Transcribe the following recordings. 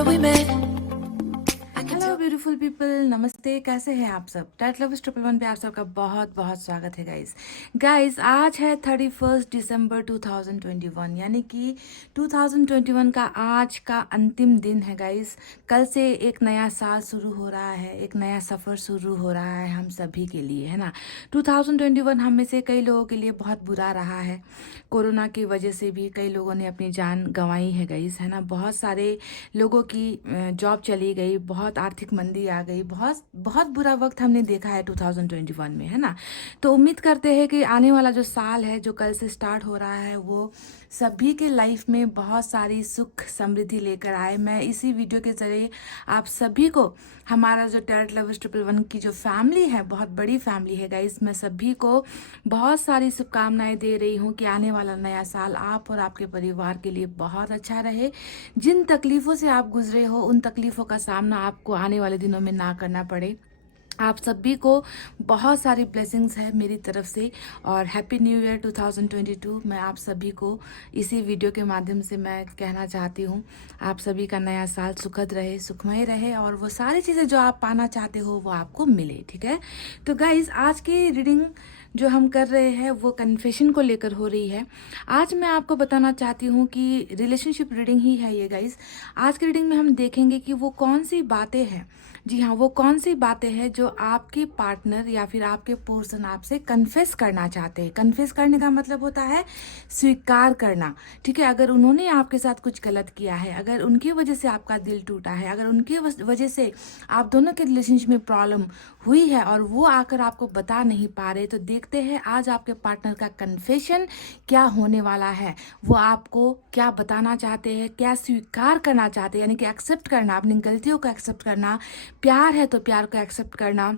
remember we met. Hello beautiful people, नमस्ते। कैसे हैं आप सब? टैट लव 111 पे आप सबका बहुत बहुत स्वागत है गाइस। आज है 31 दिसंबर 2021, यानी कि 2021 का आज का अंतिम दिन है गाइस। कल से एक नया साल शुरू हो रहा है, एक नया सफ़र शुरू हो रहा है हम सभी के लिए, है ना। 2021 हम में से कई लोगों के लिए बहुत बुरा रहा है। कोरोना की वजह से भी कई लोगों ने अपनी जान गंवाई है गाइस, है ना। बहुत सारे लोगों की जॉब चली गई, बहुत आर्थिक मंदी आ गई, बहुत बहुत बुरा वक्त हमने देखा है 2021 में, है ना। तो उम्मीद करते हैं कि आने वाला जो साल है, जो कल से स्टार्ट हो रहा है, वो सभी के लाइफ में बहुत सारी सुख समृद्धि लेकर आए। मैं इसी वीडियो के जरिए आप सभी को, हमारा जो टैट लवर्स 111 की जो फैमिली है, बहुत बड़ी फैमिली है गाइस, मैं सभी को बहुत सारी शुभकामनाएं दे रही हूँ कि आने वाला नया साल आप और आपके परिवार के लिए बहुत अच्छा रहे। जिन तकलीफ़ों से आप गुजरे हो, उन तकलीफ़ों का सामना आपको आने वाले दिनों में ना करना पड़े। आप सभी को बहुत सारी ब्लेसिंग्स है मेरी तरफ से, और हैप्पी न्यू ईयर 2022 मैं आप सभी को इसी वीडियो के माध्यम से मैं कहना चाहती हूँ। आप सभी का नया साल सुखद रहे, सुखमय रहे, और वो सारी चीज़ें जो आप पाना चाहते हो वो आपको मिले, ठीक है। तो गाइज़, आज की रीडिंग जो हम कर रहे हैं वो कन्फेशन को लेकर हो रही है। आज मैं आपको बताना चाहती हूँ कि रिलेशनशिप रीडिंग ही है ये गाइस। आज की रीडिंग में हम देखेंगे कि वो कौन सी बातें हैं, जी हाँ, वो कौन सी बातें हैं जो आपके पार्टनर या फिर आपके पर्सन आपसे कन्फेस करना चाहते हैं। कन्फेस करने का मतलब होता है स्वीकार करना, ठीक है। अगर उन्होंने आपके साथ कुछ गलत किया है, अगर उनकी वजह से आपका दिल टूटा है, अगर उनकी वजह से आप दोनों के रिलेशनशिप में प्रॉब्लम हुई है और वो आकर आपको बता नहीं पा रहे, तो देखते हैं आज आपके पार्टनर का कन्फेशन क्या होने वाला है। वो आपको क्या बताना चाहते हैं, क्या स्वीकार करना चाहते हैं, यानी कि एक्सेप्ट करना, अपनी गलतियों को एक्सेप्ट करना। प्यार है तो प्यार को एक्सेप्ट करना,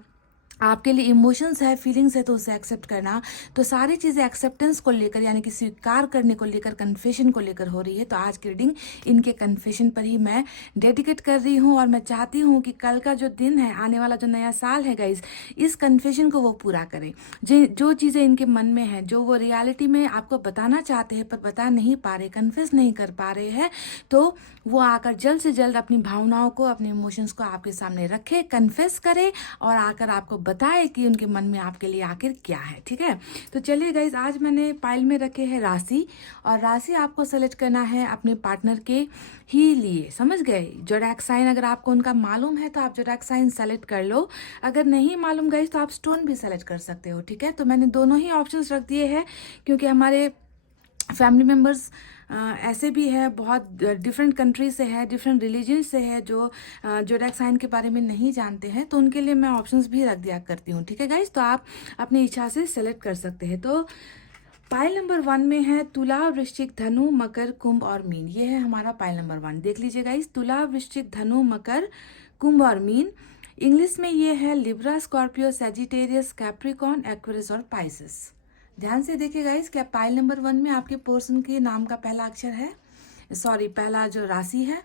आपके लिए इमोशंस है, फीलिंग्स है तो उसे एक्सेप्ट करना। तो सारी चीज़ें एक्सेप्टेंस को लेकर, यानी कि स्वीकार करने को लेकर, कन्फेशन को लेकर हो रही है। तो आज की रीडिंग इनके कन्फेशन पर ही मैं डेडिकेट कर रही हूँ, और मैं चाहती हूँ कि कल का जो दिन है, आने वाला जो नया साल है गाइज, इस कन्फेशन को वो पूरा करें। जो चीज़ें इनके मन में हैं, जो वो रियलिटी में आपको बताना चाहते हैं पर बता नहीं पा रहे, कन्फेस नहीं कर पा रहे हैं, तो वो आकर जल्द से जल्द अपनी भावनाओं को, अपने इमोशंस को आपके सामने रखे, कन्फेस करे, और आकर आपको बताए कि उनके मन में आपके लिए आखिर क्या है, ठीक है। तो चलिए गाइज, आज मैंने पाइल में रखे हैं राशि, और राशि आपको सेलेक्ट करना है अपने पार्टनर के ही लिए, समझ गए। जोडैक साइन अगर आपको उनका मालूम है तो आप जोडैक साइन सेलेक्ट कर लो। अगर नहीं मालूम गाइज तो आप स्टोन भी सेलेक्ट कर सकते हो, ठीक है। तो मैंने दोनों ही ऑप्शंस रख दिए हैं, क्योंकि हमारे फैमिली मेम्बर्स ऐसे भी है, बहुत डिफरेंट कंट्री से है, डिफरेंट रिलीजन से है, जो जोडैक साइन के बारे में नहीं जानते हैं, तो उनके लिए मैं ऑप्शंस भी रख दिया करती हूँ, ठीक है गाइज। तो आप अपनी इच्छा से सेलेक्ट कर सकते हैं। तो पाइल नंबर 1 में है तुला, वृश्चिक, धनु, मकर, कुंभ और मीन। ये है हमारा पाइल नंबर 1। देख लीजिए गाइज, तुला, वृश्चिक, धनु, मकर, कुंभ और मीन। इंग्लिश में ये है Libra, Scorpio, Sagittarius, Capricorn, Aquarius और पाइसेस। ध्यान से देखिए गाइस, क्या पाइल नंबर 1 में आपके पर्सन के नाम का पहला अक्षर है, सॉरी पहला जो राशि है,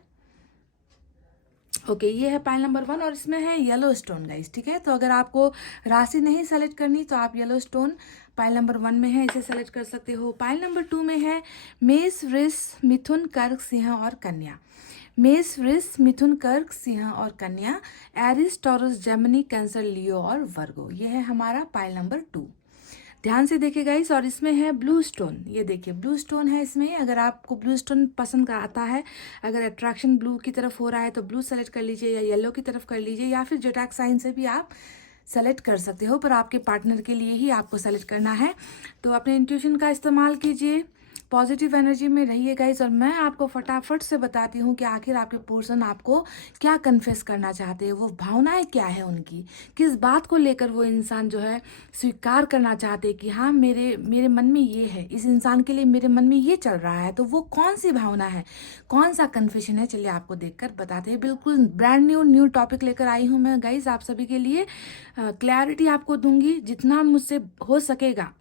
ओके, ये है पाइल नंबर 1, और इसमें है येलो स्टोन गाइस, ठीक है। तो अगर आपको राशि नहीं सेलेक्ट करनी तो आप येलो स्टोन पाइल नंबर 1 में है, इसे सेलेक्ट कर सकते हो। पाइल नंबर 2 में है मेष, वृष, मिथुन, कर्क, सिंह और कन्या। मेष, वृष, मिथुन, कर्क, सिंह और कन्या, एरिस, टॉरस, जेमिनी, कैंसर, लियो और वर्गो। ये है हमारा पाइल नंबर 2। ध्यान से देखिए गाइस, और इसमें है ब्लू स्टोन। ये देखिए ब्लू स्टोन है इसमें। अगर आपको ब्लू स्टोन पसंद आता है, अगर अट्रैक्शन ब्लू की तरफ हो रहा है तो ब्लू सेलेक्ट कर लीजिए, या येलो की तरफ कर लीजिए, या फिर जोडैक साइन से भी आप सेलेक्ट कर सकते हो, पर आपके पार्टनर के लिए ही आपको सेलेक्ट करना है। तो अपने इंट्यूशन का इस्तेमाल कीजिए, पॉजिटिव एनर्जी में रहिए गाइस, और मैं आपको फटाफट से बताती हूँ कि आखिर आपके पर्सन आपको क्या कन्फेस करना चाहते हैं, वो भावनाएं क्या है उनकी, किस बात को लेकर वो इंसान जो है स्वीकार करना चाहते हैं कि हाँ, मेरे मन में ये है, इस इंसान के लिए मेरे मन में ये चल रहा है। तो वो कौन सी भावना है, कौन सा कन्फेशन है, चलिए आपको देखकर बताते हैं। बिल्कुल ब्रांड न्यू टॉपिक लेकर आई हूँ मैं गाइस आप सभी के लिए। क्लैरिटी आपको दूंगी जितना मुझसे हो सकेगा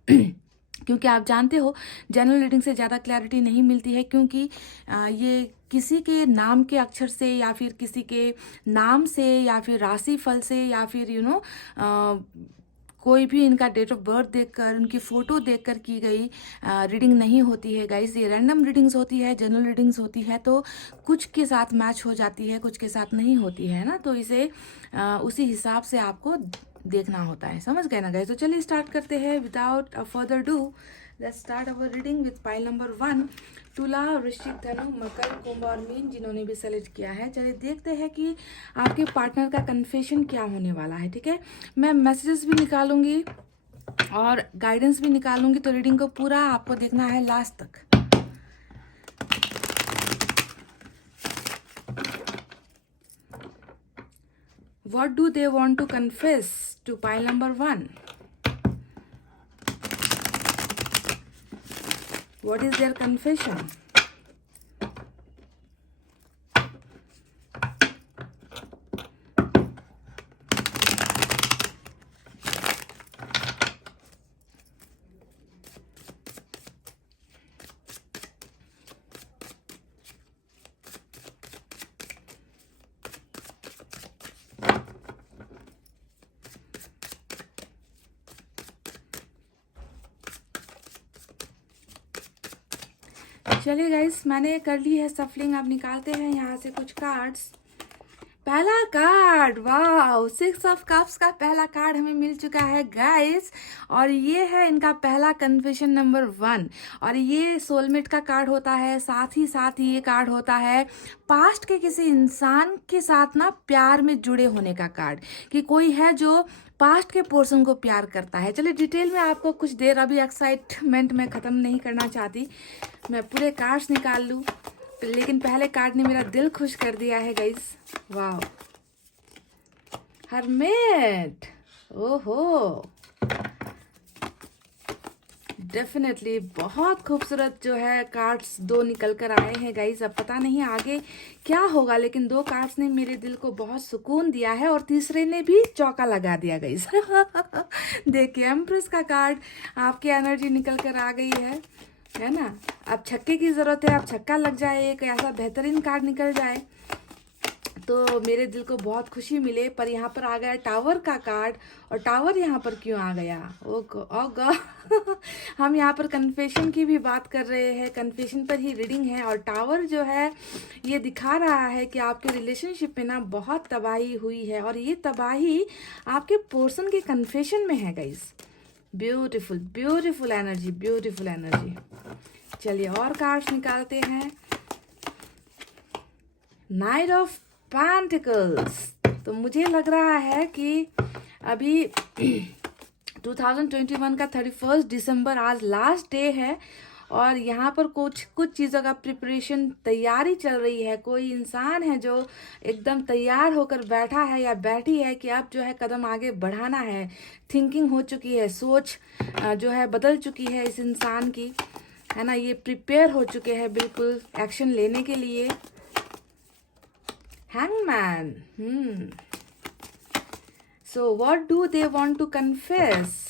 क्योंकि आप जानते हो जनरल रीडिंग से ज़्यादा क्लैरिटी नहीं मिलती है, क्योंकि ये किसी के नाम के अक्षर से, या फिर किसी के नाम से, या फिर राशि फल से, या फिर कोई भी इनका डेट ऑफ बर्थ देखकर, उनकी फ़ोटो देखकर की गई रीडिंग नहीं होती है गाइस। ये रैंडम रीडिंग्स होती है, जनरल रीडिंग्स होती है, तो कुछ के साथ मैच हो जाती है, कुछ के साथ नहीं होती है ना, तो इसे उसी हिसाब से आपको देखना होता है। समझ गए ना गाइस? तो चलिए स्टार्ट करते हैं without further do. Let's start our reading with pile number 1। तुला, वृश्चिक, धनु, मकर, कुंभ और मीन जिन्होंने भी सेलेक्ट किया है, चलिए देखते हैं कि आपके पार्टनर का कन्फेशन क्या होने वाला है। ठीक है, मैं मैसेजेस भी निकालूंगी और गाइडेंस भी निकालूंगी, तो रीडिंग को पूरा आपको देखना है लास्ट तक। What do they want to confess to pile number 1? What is their confession? चलिए गाइस, मैंने कर ली है सफलिंग। अब निकालते हैं यहाँ से कुछ कार्ड्स। पहला कार्ड, वाह, 6 ऑफ कप्स का पहला कार्ड हमें मिल चुका है गाइस, और ये है इनका पहला कन्फेशन नंबर 1। और ये सोलमेट का कार्ड होता है, साथ ही ये कार्ड होता है पास्ट के किसी इंसान के साथ ना प्यार में जुड़े होने का कार्ड, कि कोई है जो पास्ट के पोर्शन को प्यार करता है। चलिए डिटेल में आपको कुछ देर, अभी एक्साइटमेंट में ख़त्म नहीं करना चाहती, मैं पूरे कार्ड्स निकाल लूँ, लेकिन पहले कार्ड ने मेरा दिल खुश कर दिया है गाइस। वाह, हरमेट, ओहो, डेफिनेटली बहुत खूबसूरत जो है कार्ड्स 2 निकल कर आए हैं गाइस। अब पता नहीं आगे क्या होगा, लेकिन 2 कार्ड्स ने मेरे दिल को बहुत सुकून दिया है, और तीसरे ने भी चौका लगा दिया गाइस। देखिए, एम्प्रेस का कार्ड, आपकी एनर्जी निकल कर आ गई है ना। अब छक्के की ज़रूरत है, अब छक्का लग जाए, एक ऐसा बेहतरीन कार्ड निकल जाए तो मेरे दिल को बहुत खुशी मिले। पर यहाँ पर आ गया टावर का कार्ड, और टावर यहाँ पर क्यों आ गया? हम यहाँ पर कन्फेशन की भी बात कर रहे हैं, कन्फेशन पर ही रीडिंग है, और टावर जो है ये दिखा रहा है कि आपके रिलेशनशिप में ना बहुत तबाही हुई है, और ये तबाही आपके पर्सन के कन्फेशन में है guys. Beautiful beautiful energy, beautiful energy. चलिए और कार्ड्स निकालते हैं। नाइट ऑफ पेंटिकल्स, तो मुझे लग रहा है कि अभी 2021 का 31 दिसंबर आज लास्ट डे है, और यहाँ पर कुछ चीज़ों का प्रिपरेशन, तैयारी चल रही है। कोई इंसान है जो एकदम तैयार होकर बैठा है या बैठी है कि अब जो है कदम आगे बढ़ाना है। थिंकिंग हो चुकी है, सोच जो है बदल चुकी है इस इंसान की, है ना। ये प्रिपेयर हो चुके हैं बिल्कुल एक्शन लेने के लिए। Hangman, so what do they want to confess?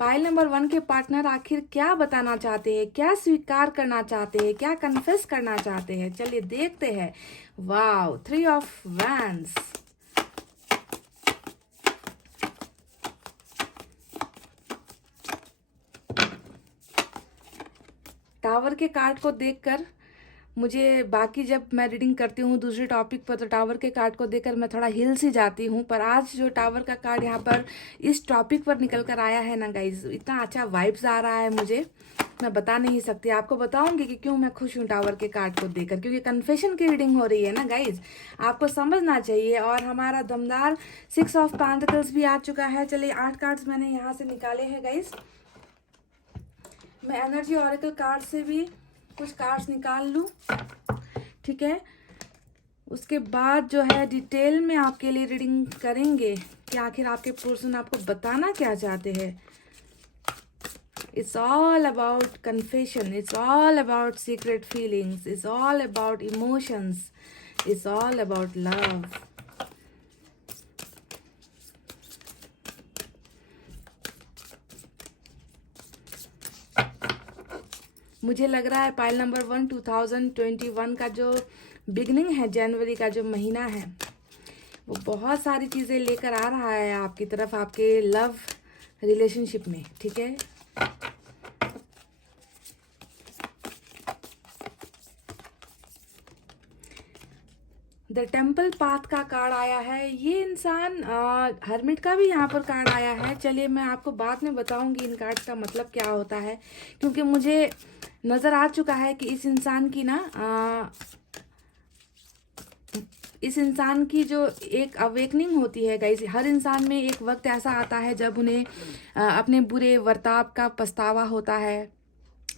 Pile number 1 के पार्टनर आखिर क्या बताना चाहते हैं, क्या स्वीकार करना चाहते हैं, क्या कन्फेस करना चाहते हैं? चलिए देखते हैं। वाओ, 3 ऑफ वैंड्स, टावर के कार्ड को देखकर मुझे, बाकी जब मैं रीडिंग करती हूँ दूसरे टॉपिक पर, तो टावर के कार्ड को देखकर मैं थोड़ा हिल सी जाती हूँ, पर आज जो टावर का कार्ड यहाँ पर इस टॉपिक पर निकल कर आया है ना गाइज, इतना अच्छा वाइब्स आ रहा है मुझे, मैं बता नहीं सकती। आपको बताऊंगी कि क्यों मैं खुश हूँ टावर के कार्ड को देखकर, क्योंकि कन्फेशन की रीडिंग हो रही है ना गाइज, आपको समझना चाहिए। और हमारा दमदार 6 ऑफ पेंटिकल्स भी आ चुका है। चलिए 8 कार्ड्स मैंने यहाँ से निकाले हैं गाइज। मैं एनर्जी ऑरेकल कार्ड से भी कुछ कार्ड्स निकाल लूँ, ठीक है। उसके बाद जो है डिटेल में आपके लिए रीडिंग करेंगे कि आखिर आपके पर्सन आपको बताना क्या चाहते हैं। It's all about confession, it's all about secret feelings, it's all about emotions, it's all about love. मुझे लग रहा है पाइल नंबर 1 2021 का जो बिगनिंग है, जनवरी का जो महीना है, वो बहुत सारी चीज़ें लेकर आ रहा है आपकी तरफ, आपके लव रिलेशनशिप में, ठीक है। द टेम्पल पाथ का कार्ड आया है। ये इंसान, हर्मिट का भी यहाँ पर कार्ड आया है। चलिए मैं आपको बाद में बताऊंगी इन कार्ड्स का मतलब क्या होता है, क्योंकि मुझे नज़र आ चुका है कि इस इंसान की ना इस इंसान की जो एक अवेकनिंग होती है गाइस, हर इंसान में एक वक्त ऐसा आता है जब उन्हें अपने बुरे बर्ताव का पछतावा होता है,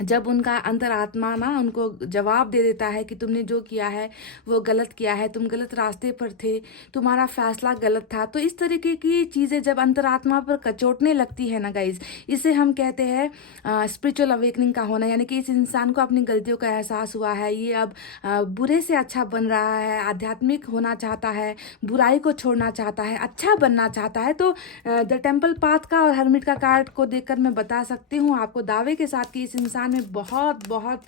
जब उनका अंतरात्मा ना उनको जवाब दे देता है कि तुमने जो किया है वो गलत किया है, तुम गलत रास्ते पर थे, तुम्हारा फैसला गलत था। तो इस तरीके की चीज़ें जब अंतरात्मा पर कचोटने लगती है ना गाइज, इसे हम कहते हैं स्पिरिचुअल अवेकनिंग का होना। यानी कि इस इंसान को अपनी गलतियों का एहसास हुआ है, ये अब बुरे से अच्छा बन रहा है, आध्यात्मिक होना चाहता है, बुराई को छोड़ना चाहता है, अच्छा बनना चाहता है। तो द टेम्पल पाथ का और हर्मिट का कार्ड को देखकर मैं बता सकती हूँ आपको दावे के साथ कि इस इंसान में बहुत बहुत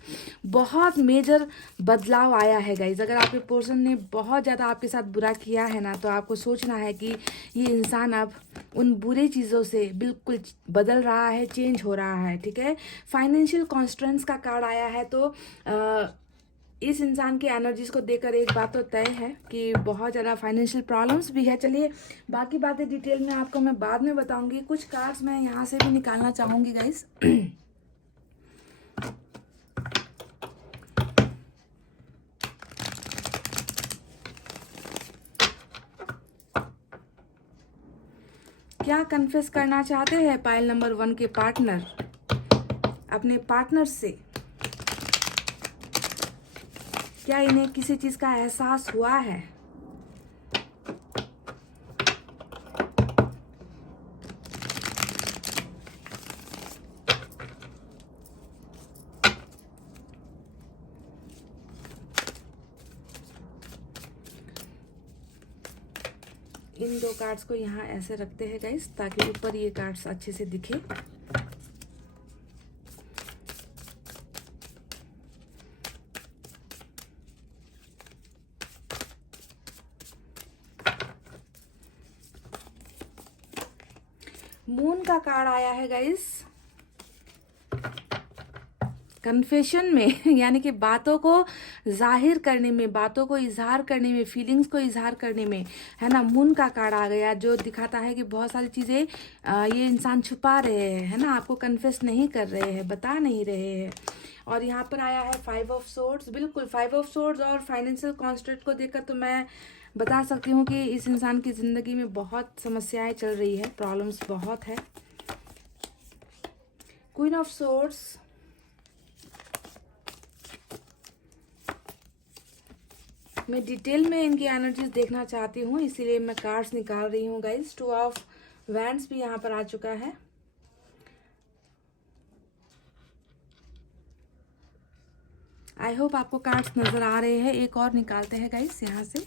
बहुत मेजर बदलाव आया है गाइज। अगर आपके पर्सन ने बहुत ज़्यादा आपके साथ बुरा किया है ना, तो आपको सोचना है कि ये इंसान अब उन बुरी चीज़ों से बिल्कुल बदल रहा है, चेंज हो रहा है, ठीक है। फाइनेंशियल कॉन्स्ट्रेंट्स का कार्ड आया है। तो इस इंसान की एनर्जीज को देखकर एक बात तो तय है कि बहुत ज़्यादा फाइनेंशियल प्रॉब्लम्स भी है। चलिए बाकी बातें डिटेल में आपको मैं बाद में बताऊंगी। कुछ कार्ड्स मैं यहाँ से भी निकालना चाहूँगी गाइस। क्या कन्फेस करना चाहते हैं पाइल नंबर 1 के पार्टनर अपने पार्टनर से? क्या इन्हें किसी चीज़ का एहसास हुआ है? इन दो कार्ड्स को यहाँ ऐसे रखते हैं गाइस, ताकि ऊपर ये कार्ड्स अच्छे से दिखे। मून का कार्ड आया है गाइस। कन्फेशन में यानी कि बातों को जाहिर करने में, बातों को इजहार करने में, फीलिंग्स को इजहार करने में, है ना। मून का कार्ड आ गया जो दिखाता है कि बहुत सारी चीज़ें ये इंसान छुपा रहे हैं, है ना, आपको कन्फेस नहीं कर रहे हैं, बता नहीं रहे हैं। और यहाँ पर आया है 5 ऑफ सोर्ड्स। बिल्कुल 5 ऑफ सोर्ड्स और फाइनेंशियल कॉन्स्ट्रेंट को देखकर तो मैं बता सकती हूँ कि इस इंसान की ज़िंदगी में बहुत समस्याएं चल रही है, प्रॉब्लम्स बहुत है। क्वीन ऑफ सोर्ड्स, मैं डिटेल में इनकी एनर्जीज देखना चाहती हूँ, इसीलिए मैं कार्ड्स निकाल रही हूँ गाइस। 2 ऑफ वैंड्स भी यहाँ पर आ चुका है। आई होप आपको कार्ड्स नजर आ रहे हैं। एक और निकालते हैं गाइस यहाँ से।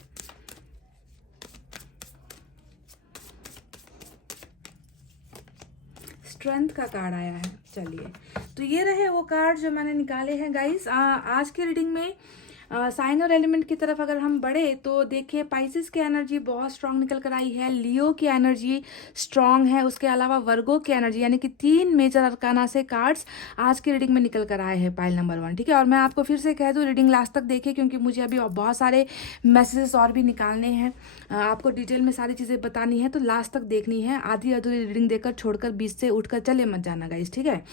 स्ट्रेंथ का कार्ड आया है। चलिए तो ये रहे वो कार्ड जो मैंने निकाले हैं गाइस। आज की रीडिंग में साइन और एलिमेंट की तरफ अगर हम बढ़े तो देखिए पाइसेस की एनर्जी बहुत स्ट्रांग निकल कर आई है, लियो की एनर्जी स्ट्रांग है, उसके अलावा वर्गो की एनर्जी, यानी कि 3 मेजर अरकाना से कार्ड्स आज की रीडिंग में निकल कर आए हैं पाइल नंबर 1, ठीक है। और मैं आपको फिर से कह दूँ रीडिंग लास्ट तक देखिए, क्योंकि मुझे अभी बहुत सारे मैसेजेस और भी निकालने हैं, आपको डिटेल में सारी चीज़ें बतानी है, तो लास्ट तक देखनी है। आधी अधूरी रीडिंग देकर छोड़कर बीच से उठकर चले मत जाना गाइस, ठीक है।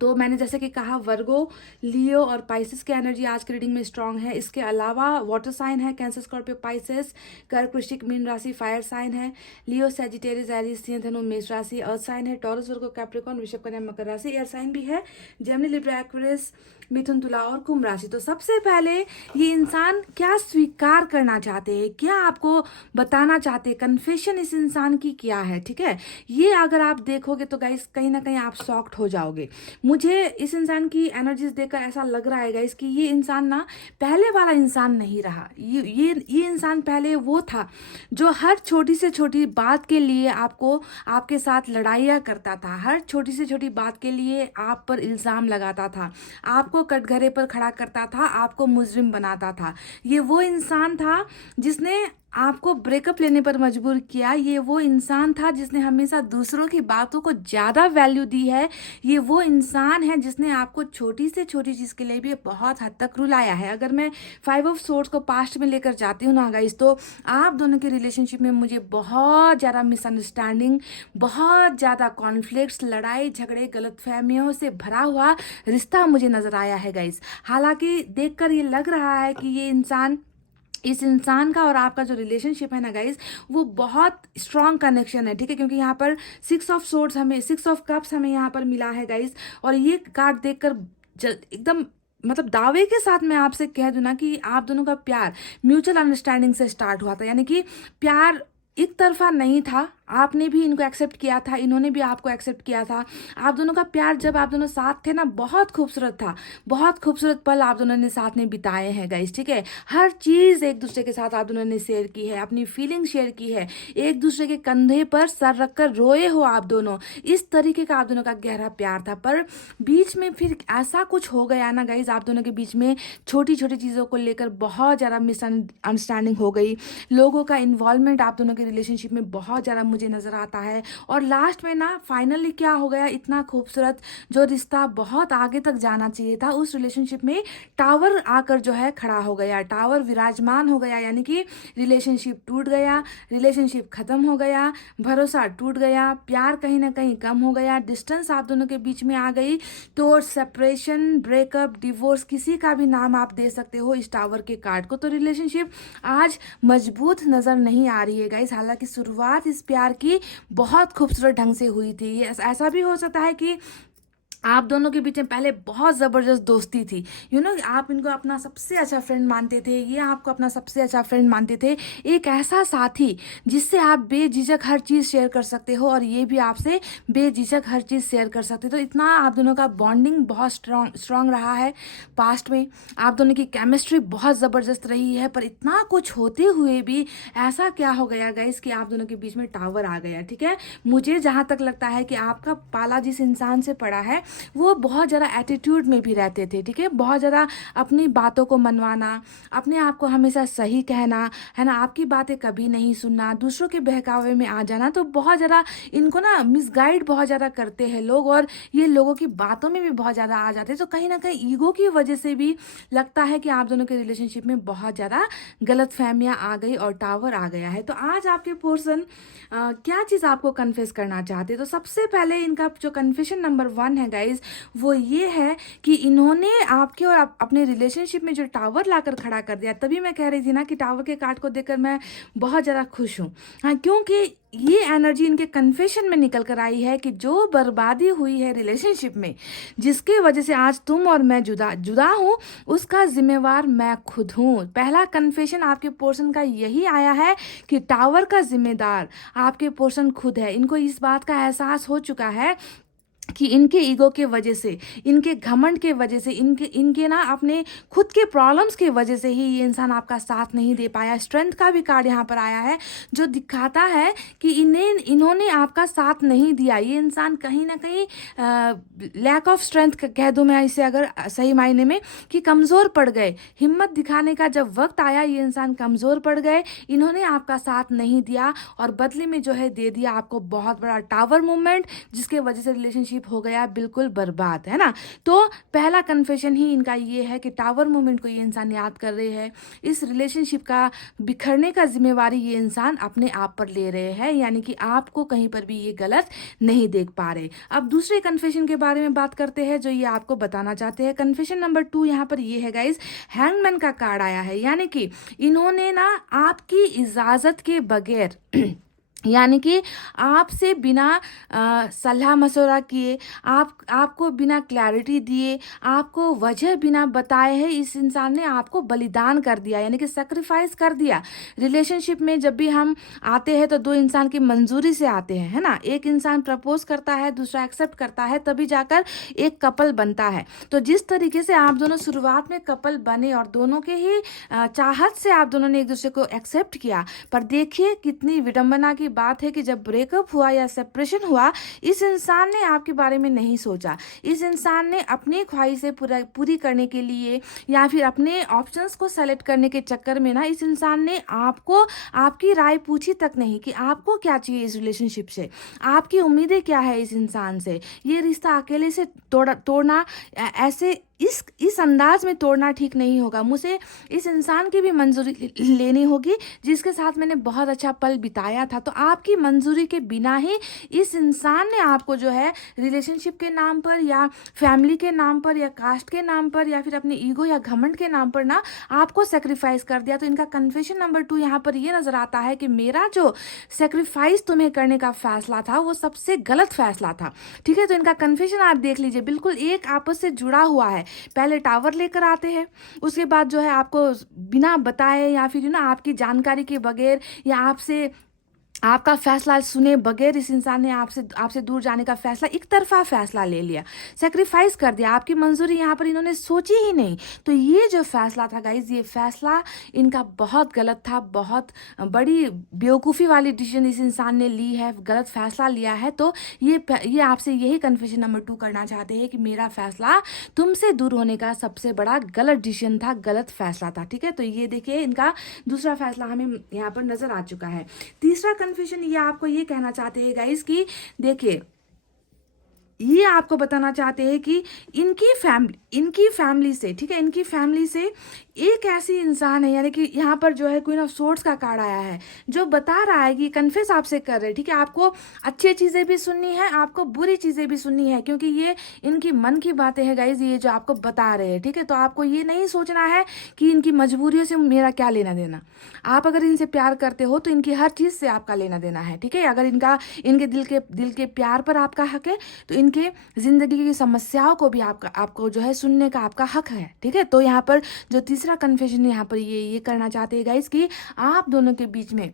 तो मैंने जैसे कि कहा वर्गो, लियो और पाइसेस की एनर्जी आज की रीडिंग में स्ट्रांग है। इसके अलावा वाटर साइन है कैंसर, स्कॉर्पियो, पाइसेस, कर्क, वृश्चिक, मीन राशि फायर साइन है, लियो, सैजिटेरियस, एरीज, सिंह, धनु, मेष राशि अर्थ साइन है, टॉरस, वर्गो, कैप्रिकॉर्न, वृषभ, कन्या, मकर राशि एयर साइन भी है, जेमिनी, लिब्रा, एक्वेरियस, मिथुन, तुला और कुंभ राशि। तो सबसे पहले ये इंसान क्या स्वीकार करना चाहते हैं, क्या आपको बताना चाहते हैं, कन्फेशन इस इंसान की क्या है, ठीक है। ये अगर आप देखोगे तो गाइस कहीं ना कहीं आप शॉक्ड हो जाओगे। मुझे इस इंसान की एनर्जीज देखकर ऐसा लग रहा है गाइस कि ये इंसान ना पहले वाला इंसान नहीं रहा। ये इंसान पहले वो था जो हर छोटी से छोटी बात के लिए आपके साथ लड़ाइयाँ करता था, हर छोटी से छोटी बात के लिए आप पर इल्ज़ाम लगाता था, आपको कटघरे पर खड़ा करता था, आपको मुजरिम बनाता था। ये वो इंसान था जिसने आपको ब्रेकअप लेने पर मजबूर किया, ये वो इंसान था जिसने हमेशा दूसरों की बातों को ज़्यादा वैल्यू दी है। ये वो इंसान है जिसने आपको छोटी से छोटी चीज़ के लिए भी बहुत हद तक रुलाया है। अगर मैं 5 ऑफ सोर्ड्स को पास्ट में लेकर जाती हूँ ना गाइस, तो आप दोनों के रिलेशनशिप में मुझे बहुत ज़्यादा मिसअंडरस्टैंडिंग, बहुत ज़्यादा कॉन्फ्लिक्ट्स, लड़ाई झगड़े, गलतफहमियों से भरा हुआ रिश्ता मुझे नज़र आया है गाइस। हालांकि देखकर ये लग रहा है कि इस इंसान का और आपका जो रिलेशनशिप है ना गाइज, वो बहुत स्ट्रांग कनेक्शन है, ठीक है। क्योंकि यहाँ पर 6 ऑफ सोर्ड्स हमें, 6 ऑफ कप्स हमें यहाँ पर मिला है गाइज। और ये कार्ड देखकर एकदम मतलब दावे के साथ मैं आपसे कह दूं ना कि आप दोनों का प्यार म्यूचुअल अंडरस्टैंडिंग से स्टार्ट हुआ था। यानी कि प्यार एक तरफा नहीं था, आपने भी इनको एक्सेप्ट किया था, इन्होंने भी आपको एक्सेप्ट किया था। आप दोनों का प्यार जब आप दोनों साथ थे ना, बहुत खूबसूरत था। बहुत खूबसूरत पल आप दोनों ने साथ में बिताए हैं गाइस, ठीक है। हर चीज़ एक दूसरे के साथ आप दोनों ने शेयर की है, अपनी फीलिंग शेयर की है, एक दूसरे के कंधे पर सर रखकर रोए हो आप दोनों। इस तरीके का आप दोनों का गहरा प्यार था। पर बीच में फिर ऐसा कुछ हो गया ना गाइज, आप दोनों के बीच में छोटी छोटी चीज़ों को लेकर बहुत ज़्यादा मिसअंडरस्टैंडिंग हो गई। लोगों का इन्वॉल्वमेंट आप दोनों के रिलेशनशिप में बहुत ज़्यादा मुझे नज़र आता है। और लास्ट में ना फाइनली क्या हो गया, इतना खूबसूरत जो रिश्ता बहुत आगे तक जाना चाहिए था, उस रिलेशनशिप में टावर आकर जो है खड़ा हो गया, टावर विराजमान हो गया। यानी कि रिलेशनशिप टूट गया, रिलेशनशिप खत्म हो गया, भरोसा टूट गया, प्यार कहीं ना कहीं कम हो गया, डिस्टेंस आप दोनों के बीच में आ गई। तो सेपरेशन, ब्रेकअप, डिवोर्स, किसी का भी नाम आप दे सकते हो इस टावर के कार्ड को। तो रिलेशनशिप आज मजबूत नज़र नहीं आ रही है गाइस। हालांकि शुरुआत इस प्यार की बहुत खूबसूरत ढंग से हुई थी। ऐसा भी हो सकता है कि आप दोनों के बीच में पहले बहुत ज़बरदस्त दोस्ती थी, आप इनको अपना सबसे अच्छा फ्रेंड मानते थे, ये आपको अपना सबसे अच्छा फ्रेंड मानते थे। एक ऐसा साथी जिससे आप बेझिझक हर चीज़ शेयर कर सकते हो और ये भी आपसे बेझिझक हर चीज़ शेयर कर सकते हो। तो इतना आप दोनों का बॉन्डिंग बहुत स्ट्रांग रहा है पास्ट में। आप दोनों की केमिस्ट्री बहुत ज़बरदस्त रही है। पर इतना कुछ होते हुए भी ऐसा क्या हो गया गाइस कि आप दोनों के बीच में टावर आ गया, ठीक है। मुझे जहाँ तक लगता है कि आपका पाला जिस इंसान से पड़ा है, वो बहुत ज़्यादा एटीट्यूड में भी रहते थे, ठीक है। बहुत ज़्यादा अपनी बातों को मनवाना, अपने आप को हमेशा सही कहना, है ना, आपकी बातें कभी नहीं सुनना, दूसरों के बहकावे में आ जाना। तो बहुत ज़्यादा इनको ना मिसगाइड बहुत ज़्यादा करते हैं लोग, और ये लोगों की बातों में भी बहुत ज़्यादा आ जाते हैं। तो कहीं ना कहीं ईगो की वजह से भी लगता है कि आप दोनों के रिलेशनशिप में बहुत ज़्यादा गलत फहमियाँ आ गई और टावर आ गया है। तो आज आपके पर्सन क्या चीज़ आपको कन्फेस करना चाहते हैं। तो सबसे पहले इनका जो कन्फेशन नंबर 1 है गाइज, वो ये है कि इन्होंने आपके और अपने रिलेशनशिप में जो टावर लाकर खड़ा कर दिया। तभी मैं कह रही थी ना कि टावर के कार्ड को देखकर मैं बहुत ज़्यादा खुश हूँ। हाँ, क्योंकि ये एनर्जी इनके कन्फेशन में निकल कर आई है कि जो बर्बादी हुई है रिलेशनशिप में, जिसके वजह से आज तुम और मैं जुदा हूँ, उसका जिम्मेवार मैं खुद हूँ। पहला कन्फेशन आपके पोर्शन का यही आया है कि टावर का जिम्मेदार आपके पोर्शन खुद है। इनको इस बात का एहसास हो चुका है कि इनके ईगो के वजह से, इनके घमंड के वजह से, इनके ना अपने खुद के प्रॉब्लम्स के वजह से ही ये इंसान आपका साथ नहीं दे पाया। स्ट्रेंथ का भी कार्ड यहाँ पर आया है जो दिखाता है कि इन्होंने आपका साथ नहीं दिया। ये इंसान कहीं ना कहीं लैक ऑफ स्ट्रेंथ कह दूँ मैं इसे, अगर सही मायने में, कि कमज़ोर पड़ गए। हिम्मत दिखाने का जब वक्त आया, ये इंसान कमज़ोर पड़ गए। इन्होंने आपका साथ नहीं दिया और बदले में जो है दे दिया आपको बहुत बड़ा टावर मूवमेंट, जिसके वजह से रिलेशनशिप हो गया बिल्कुल बर्बाद, है ना। तो पहला कन्फेशन ही इनका ये है कि टावर मोमेंट को ये इंसान याद कर रहे हैं। इस रिलेशनशिप का बिखरने का जिम्मेवारी ये इंसान अपने आप पर ले रहे हैं, यानी कि आपको कहीं पर भी ये गलत नहीं देख पा रहे। अब दूसरे कन्फेशन के बारे में बात करते हैं जो ये आपको बताना चाहते हैं। कन्फेशन नंबर 2 यहाँ पर ये है गाइज, हैंगमैन का कार्ड आया है। यानी कि इन्होंने ना आपकी इजाजत के बगैर यानी कि आपसे बिना सलाह मशवरा किए, आपको बिना क्लैरिटी दिए, आपको वजह बिना बताए है, इस इंसान ने आपको बलिदान कर दिया, यानी कि सेक्रीफाइस कर दिया। रिलेशनशिप में जब भी हम आते हैं तो 2 इंसान की मंजूरी से आते हैं, है ना। एक इंसान प्रपोज करता है, दूसरा एक्सेप्ट करता है, तभी जाकर एक कपल बनता है। तो जिस तरीके से आप दोनों शुरुआत में कपल बने और दोनों के ही चाहत से आप दोनों ने एक दूसरे को एक्सेप्ट किया, पर देखिए कितनी विडंबना की बात है कि जब ब्रेकअप हुआ या सेपरेशन हुआ, इस इंसान ने आपके बारे में नहीं सोचा। इस इंसान ने अपनी ख्वाहिशें पूरी करने के लिए या फिर अपने ऑप्शंस को सेलेक्ट करने के चक्कर में ना, इस इंसान ने आपको आपकी राय पूछी तक नहीं कि आपको क्या चाहिए इस रिलेशनशिप से, आपकी उम्मीदें क्या है इस इंसान से। ये रिश्ता अकेले से तोड़ना ऐसे इस अंदाज में तोड़ना ठीक नहीं होगा। मुझे इस इंसान की भी मंजूरी लेनी होगी जिसके साथ मैंने बहुत अच्छा पल बिताया था। तो आपकी मंजूरी के बिना ही इस इंसान ने आपको जो है रिलेशनशिप के नाम पर या फैमिली के नाम पर या कास्ट के नाम पर या फिर अपने ईगो या घमंड के नाम पर ना आपको सेक्रीफाइस कर दिया। तो इनका कन्फेशन नंबर 2 यहाँ पर ये नजर आता है कि मेरा जो सेक्रीफाइस तुम्हें करने का फैसला था वो सबसे गलत फैसला था। ठीक है, तो इनका कन्फेशन आप देख लीजिए, बिल्कुल एक आपस से जुड़ा हुआ है। पहले टावर लेकर आते हैं, उसके बाद जो है आपको बिना बताए या फिर ना आपकी जानकारी के बगैर या आपका फैसला सुने बगैर इस इंसान ने आपसे दूर जाने का फैसला, एक तरफा फैसला ले लिया, सेक्रीफाइस कर दिया। आपकी मंजूरी यहाँ पर इन्होंने सोची ही नहीं। तो ये जो फैसला था गाइज, ये फैसला इनका बहुत गलत था, बहुत बड़ी बेवकूफ़ी वाली डिसीजन इस इंसान ने ली है, गलत फैसला लिया है। तो ये आपसे यही कन्फेशन नंबर 2 करना चाहते हैं कि मेरा फैसला तुमसे दूर होने का सबसे बड़ा गलत डिसीजन था, गलत फैसला था। ठीक है, तो ये देखिए इनका दूसरा फैसला हमें यहाँ पर नजर आ चुका है। तीसरा कन्फ्यूजन ये आपको ये कहना चाहते हैं गाइस कि देखिए, ये आपको बताना चाहते हैं कि इनकी फैमिली से, ठीक है, इनकी फैमिली से एक ऐसी इंसान है, यानी कि यहाँ पर जो है क्वीन ऑफ सोर्ड्स का कार्ड आया है जो बता रहा है कि कन्फेस आपसे कर रहे हैं। ठीक है, आपको अच्छी चीज़ें भी सुननी है, आपको बुरी चीज़ें भी सुननी है, क्योंकि ये इनकी मन की बातें हैं गाइज, ये जो आपको बता रहे हैं। ठीक है, तो आपको ये नहीं सोचना है कि इनकी मजबूरियों से मेरा क्या लेना देना। आप अगर इनसे प्यार करते हो तो इनकी हर चीज़ से आपका लेना देना है। ठीक है, अगर इनके दिल के प्यार पर आपका हक है तो इनके जिंदगी की समस्याओं को भी आपको जो है सुनने का आपका हक है। ठीक है, तो यहाँ पर जो तीसरा कन्फेशन यहाँ पर ये करना चाहते हैं गाइस कि आप दोनों के बीच में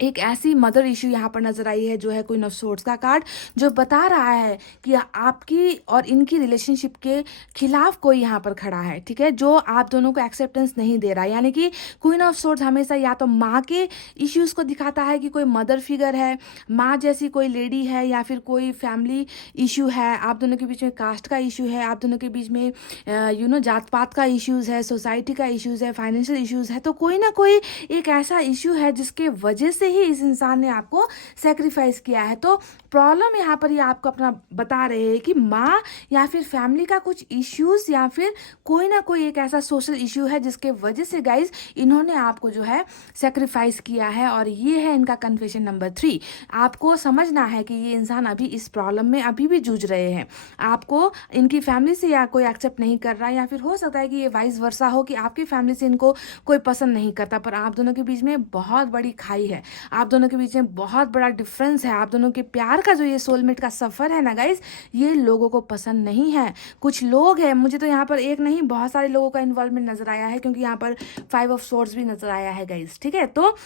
एक ऐसी मदर इशू यहाँ पर नजर आई है, जो है क्वीन ऑफ सोर्ड्स का कार्ड, जो बता रहा है कि आपकी और इनकी रिलेशनशिप के खिलाफ कोई यहाँ पर खड़ा है। ठीक है, जो आप दोनों को एक्सेप्टेंस नहीं दे रहा है। यानी कि क्वीन ऑफ सोर्ड्स हमेशा या तो माँ के इश्यूज को दिखाता है कि कोई मदर फिगर है, माँ जैसी कोई लेडी है, या फिर कोई फैमिली इशू है, आप दोनों के बीच में कास्ट का इशू है, आप दोनों के बीच में जात पात का इश्यूज है, सोसाइटी का इश्यूज है, फाइनेंशियल इश्यूज है। तो कोई ना कोई एक ऐसा इशू है जिसके वजह से ही इस इंसान ने आपको सेक्रीफाइस किया है। तो प्रॉब्लम यहाँ पर ये आपको अपना बता रहे हैं कि माँ या फिर फैमिली का कुछ इश्यूज या फिर कोई ना कोई एक ऐसा सोशल इशू है जिसके वजह से गाइज इन्होंने आपको जो है सेक्रीफाइस किया है। और ये है इनका कन्फेशन नंबर 3। आपको समझना है कि ये इंसान अभी इस प्रॉब्लम में अभी भी जूझ रहे हैं। आपको इनकी फैमिली से या कोई एक्सेप्ट नहीं कर रहा है, या फिर हो सकता है कि ये वाइस वर्सा हो कि आपकी फैमिली से इनको कोई पसंद नहीं करता, पर आप दोनों के बीच में बहुत बड़ी खाई है, आप दोनों के बीच में बहुत बड़ा डिफरेंस है। आप दोनों के प्यार का जो ये सोलमेट का सफ़र है ना गाइस, ये लोगों को पसंद नहीं है। कुछ लोग हैं, मुझे तो यहाँ पर एक नहीं बहुत सारे लोगों का इन्वॉल्वमेंट नजर आया है, क्योंकि यहाँ पर 5 ऑफ सोर्ड्स भी नजर आया है गाइस। ठीक है, तो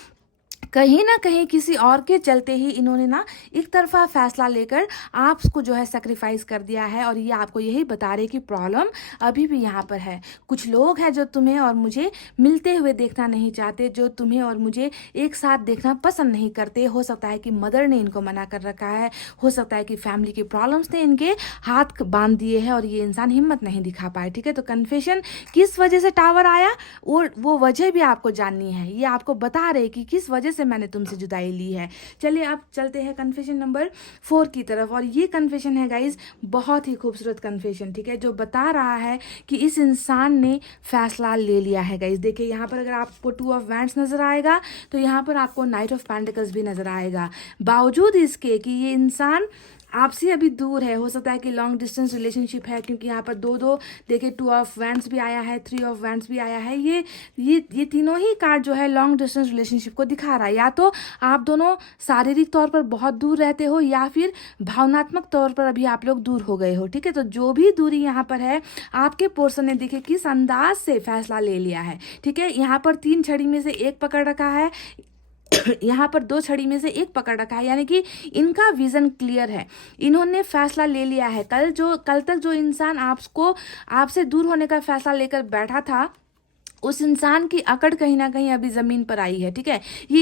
कहीं ना कहीं किसी और के चलते ही इन्होंने ना एक तरफा फैसला लेकर आपको जो है सेक्रीफाइस कर दिया है। और ये आपको यही बता रहे कि प्रॉब्लम अभी भी यहाँ पर है। कुछ लोग हैं जो तुम्हें और मुझे मिलते हुए देखना नहीं चाहते, जो तुम्हें और मुझे एक साथ देखना पसंद नहीं करते। हो सकता है कि मदर ने इनको मना कर रखा है, हो सकता है कि फैमिली के प्रॉब्लम्स ने इनके हाथ बांध दिए हैं और ये इंसान हिम्मत नहीं दिखा पाए। ठीक है, तो कन्फेशन किस वजह से टावर आया और वो वजह भी आपको जाननी है। ये आपको बता रहे कि किस वजह से मैंने तुमसे जुदाई ली है। चलिए अब चलते हैं कन्फेशन नंबर 4 की तरफ। और ये कन्फेशन है गाइज बहुत ही खूबसूरत कन्फेशन, ठीक है, जो बता रहा है कि इस इंसान ने फैसला ले लिया है गाइज। देखिए यहाँ पर अगर आपको 2 ऑफ वैंड्स नजर आएगा तो यहाँ पर आपको नाइट ऑफ पेंटिकल्स भी नजर आएगा। बावजूद इसके कि ये इंसान आपसे अभी दूर है, हो सकता है कि लॉन्ग डिस्टेंस रिलेशनशिप है, क्योंकि यहाँ पर 2 देखिए 2 ऑफ वैंड्स भी आया है, 3 ऑफ वैंड्स भी आया है। ये तीनों ही कार्ड जो है लॉन्ग डिस्टेंस रिलेशनशिप को दिखा रहा है। या तो आप दोनों शारीरिक तौर पर बहुत दूर रहते हो, या फिर भावनात्मक तौर पर अभी आप लोग दूर हो गए हो। ठीक है, तो जो भी दूरी यहाँ पर है, आपके पर्सन ने देखिए किस अंदाज से फैसला ले लिया है। ठीक है, यहाँ पर 3 छड़ी में से एक पकड़ रखा है, यहाँ पर 2 छड़ी में से एक पकड़ रखा है, यानी कि इनका विजन क्लियर है। इन्होंने फैसला ले लिया है। कल तक जो इंसान आपसे दूर होने का फैसला लेकर बैठा था, उस इंसान की अकड़ कहीं ना कहीं अभी ज़मीन पर आई है, ठीक है। ये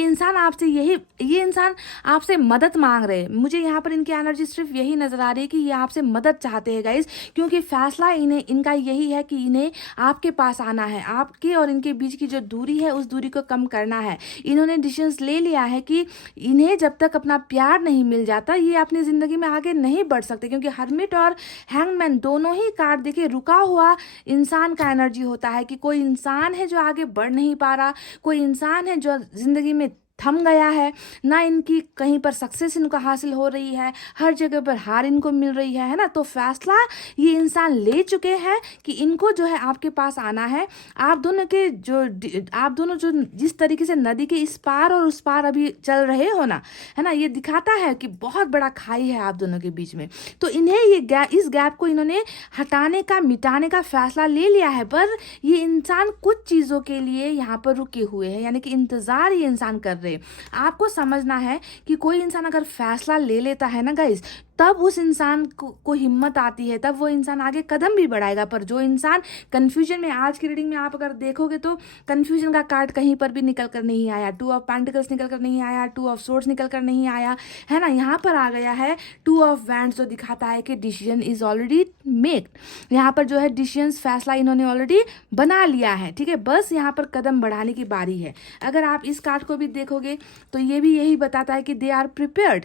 इंसान आपसे मदद मांग रहे हैं। मुझे यहाँ पर इनकी एनर्जी सिर्फ यही नज़र आ रही है कि ये आपसे मदद चाहते हैं गाइज, क्योंकि फैसला इनका यही है कि इन्हें आपके पास आना है, आपके और इनके बीच की जो दूरी है उस दूरी को कम करना है। इन्होंने डिसीजंस ले लिया है कि इन्हें जब तक अपना प्यार नहीं मिल जाता ये अपनी ज़िंदगी में आगे नहीं बढ़ सकते, क्योंकि हर्मिट और हैंगमैन दोनों ही कार्ड देखिए रुका हुआ इंसान का एनर्जी होता है कि कोई इंसान है जो आगे बढ़ नहीं पा रहा, कोई इंसान है जो जिंदगी में थम गया है, ना इनकी कहीं पर सक्सेस इनको हासिल हो रही है, हर जगह पर हार इनको मिल रही है ना। तो फैसला ये इंसान ले चुके हैं कि इनको जो है आपके पास आना है। आप दोनों जो जिस तरीके से नदी के इस पार और उस पार अभी चल रहे हो ना, है ना, ये दिखाता है कि बहुत बड़ा खाई है आप दोनों के बीच में। तो इन्हें इस गैप को इन्होंने हटाने का, मिटाने का फैसला ले लिया है। पर ये इंसान कुछ चीज़ों के लिए यहाँ पर रुके हुए हैं, यानी कि इंतज़ार ये इंसान कर रहे। आपको समझना है कि कोई इंसान अगर फैसला ले लेता है ना गाइस, तब उस इंसान को हिम्मत आती है, तब वो इंसान आगे कदम भी बढ़ाएगा। पर जो इंसान कन्फ्यूजन में, आज की रीडिंग में आप अगर देखोगे तो कन्फ्यूजन का कार्ड कहीं पर भी निकल कर नहीं आया, 2 ऑफ पेंटिकल्स निकल कर नहीं आया, 2 ऑफ सोर्ड्स निकल कर नहीं आया, है ना। यहाँ पर आ गया है 2 ऑफ वैंड्स, जो दिखाता है कि डिसीजन इज ऑलरेडी मेड। यहाँ पर जो है डिसीजन, फैसला इन्होंने ऑलरेडी बना लिया है, ठीक है। बस यहाँ पर कदम बढ़ाने की बारी है। अगर आप इस कार्ड को भी देखोगे तो ये भी यही बताता है कि they are prepared,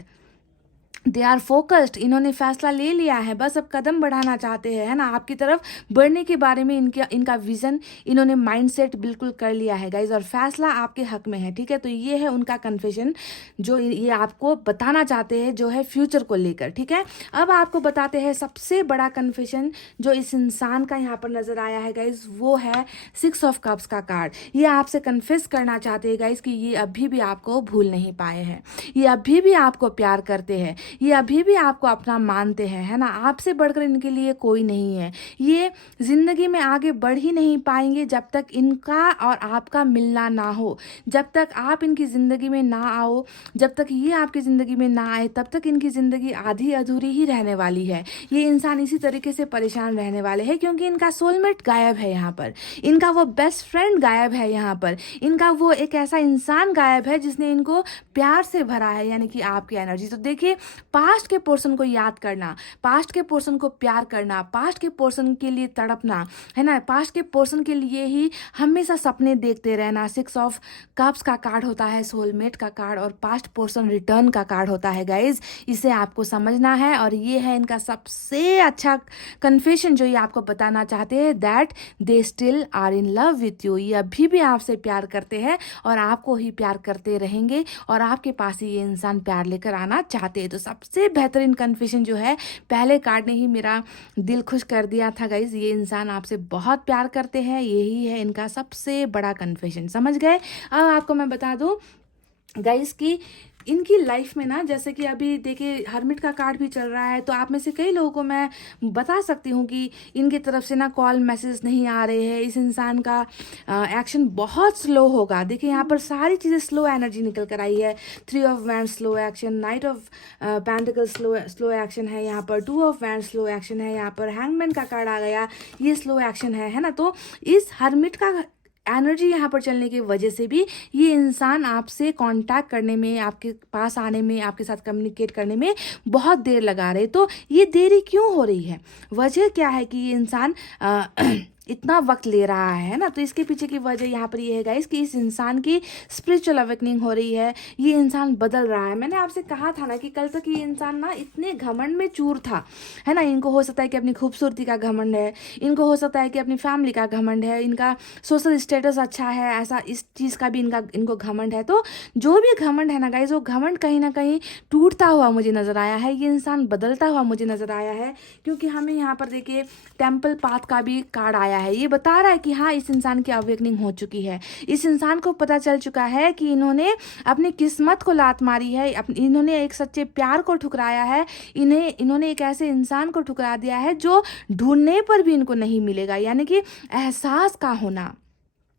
they are focused. इन्होंने फैसला ले लिया है, बस अब कदम बढ़ाना चाहते हैं, है ना। आपकी तरफ बढ़ने के बारे में इनका विजन, इन्होंने माइंडसेट बिल्कुल कर लिया है गाइज, और फैसला आपके हक में है, ठीक है। तो ये है उनका कन्फेशन जो ये आपको बताना चाहते हैं, जो है फ्यूचर को लेकर, ठीक है। अब आपको बताते हैं सबसे बड़ा कन्फेशन जो इस इंसान का यहाँ पर नजर आया है गाइज, वो है 6 ऑफ कप्स का कार्ड। ये आपसे कन्फेस करना चाहते हैं गाइज कि ये अभी भी आपको भूल नहीं पाए हैं, ये अभी भी आपको प्यार करते हैं, ये अभी भी आपको अपना मानते हैं, है ना। आपसे बढ़कर इनके लिए कोई नहीं है। ये जिंदगी में आगे बढ़ ही नहीं पाएंगे जब तक इनका और आपका मिलना ना हो, जब तक आप इनकी ज़िंदगी में ना आओ, जब तक ये आपकी ज़िंदगी में ना आए, तब तक इनकी ज़िंदगी आधी अधूरी ही रहने वाली है। ये इंसान इसी तरीके से परेशान रहने वाले हैं, क्योंकि इनका सोलमेट गायब है यहाँ पर, इनका वो बेस्ट फ्रेंड गायब है यहाँ पर, इनका वो एक ऐसा इंसान गायब है जिसने इनको प्यार से भरा है, यानी कि आपकी एनर्जी। तो देखिए, पास्ट के पोर्शन को याद करना, पास्ट के पोर्शन को प्यार करना, पास्ट के पोर्शन के लिए तड़पना, है ना, पास्ट के पोर्शन के लिए ही हमेशा सपने देखते रहना। 6 ऑफ कप्स का कार्ड होता है सोलमेट का कार्ड, और पास्ट पोर्शन रिटर्न का कार्ड होता है गाइज। इसे आपको समझना है, और ये है इनका सबसे अच्छा कन्फेशन जो ये आपको बताना चाहते हैं, that they still are in love with you. ये अभी भी आपसे प्यार करते हैं और आपको ही प्यार करते रहेंगे, और आपके पास ही ये इंसान प्यार लेकर आना चाहते हैं। तो सबसे बेहतरीन कन्फेशन जो है, पहले कार्ड ने ही मेरा दिल खुश कर दिया था गाइज। ये इंसान आपसे बहुत प्यार करते हैं, यही है इनका सबसे बड़ा कन्फेशन, समझ गए। अब आपको मैं बता दूं गाइज कि इनकी लाइफ में ना, जैसे कि अभी देखिए हर्मिट का कार्ड भी चल रहा है, तो आप में से कई लोगों को मैं बता सकती हूँ कि इनकी तरफ से ना कॉल मैसेज नहीं आ रहे हैं, इस इंसान का एक्शन बहुत स्लो होगा। देखिए यहाँ पर सारी चीज़ें स्लो एनर्जी निकल कर आई है। 3 of wand slow action, night of pentacle slow action है यहाँ पर, 2 ऑफ वैंड स्लो एक्शन है यहाँ पर, हैंगमैन का कार्ड आ गया, ये स्लो एक्शन है ना। तो इस हर्मिट का एनर्जी यहाँ पर चलने की वजह से भी ये इंसान आपसे कांटेक्ट करने में, आपके पास आने में, आपके साथ कम्युनिकेट करने में बहुत देर लगा रहे। तो ये देरी क्यों हो रही है, वजह क्या है कि ये इंसान इतना वक्त ले रहा है ना। तो इसके पीछे की वजह यहाँ पर ये है गाइस कि इस इंसान की स्पिरिचुअल अवेकनिंग हो रही है, ये इंसान बदल रहा है। मैंने आपसे कहा था ना कि कल तक ये इंसान ना इतने घमंड में चूर था, है ना। इनको हो सकता है कि अपनी खूबसूरती का घमंड है, इनको हो सकता है कि अपनी फैमिली का घमंड है, इनका सोशल स्टेटस अच्छा है, ऐसा इस चीज़ का भी इनको घमंड है। तो जो भी घमंड है ना गाइस, वो घमंड कहीं ना कहीं टूटता हुआ मुझे नज़र आया है, ये इंसान बदलता हुआ मुझे नज़र आया है। क्योंकि हमें यहाँ पर देखिए टेम्पल पाथ का भी कार्ड आया है, ये बता रहा है कि हाँ, इस इंसान की अवेकनिंग हो चुकी है, इस इंसान को पता चल चुका है कि इन्होंने अपनी किस्मत को लात मारी है, इन्होंने एक सच्चे प्यार को ठुकराया है, इन्होंने एक ऐसे इंसान को ठुकरा दिया है जो ढूंढने पर भी इनको नहीं मिलेगा, यानी कि एहसास का होना,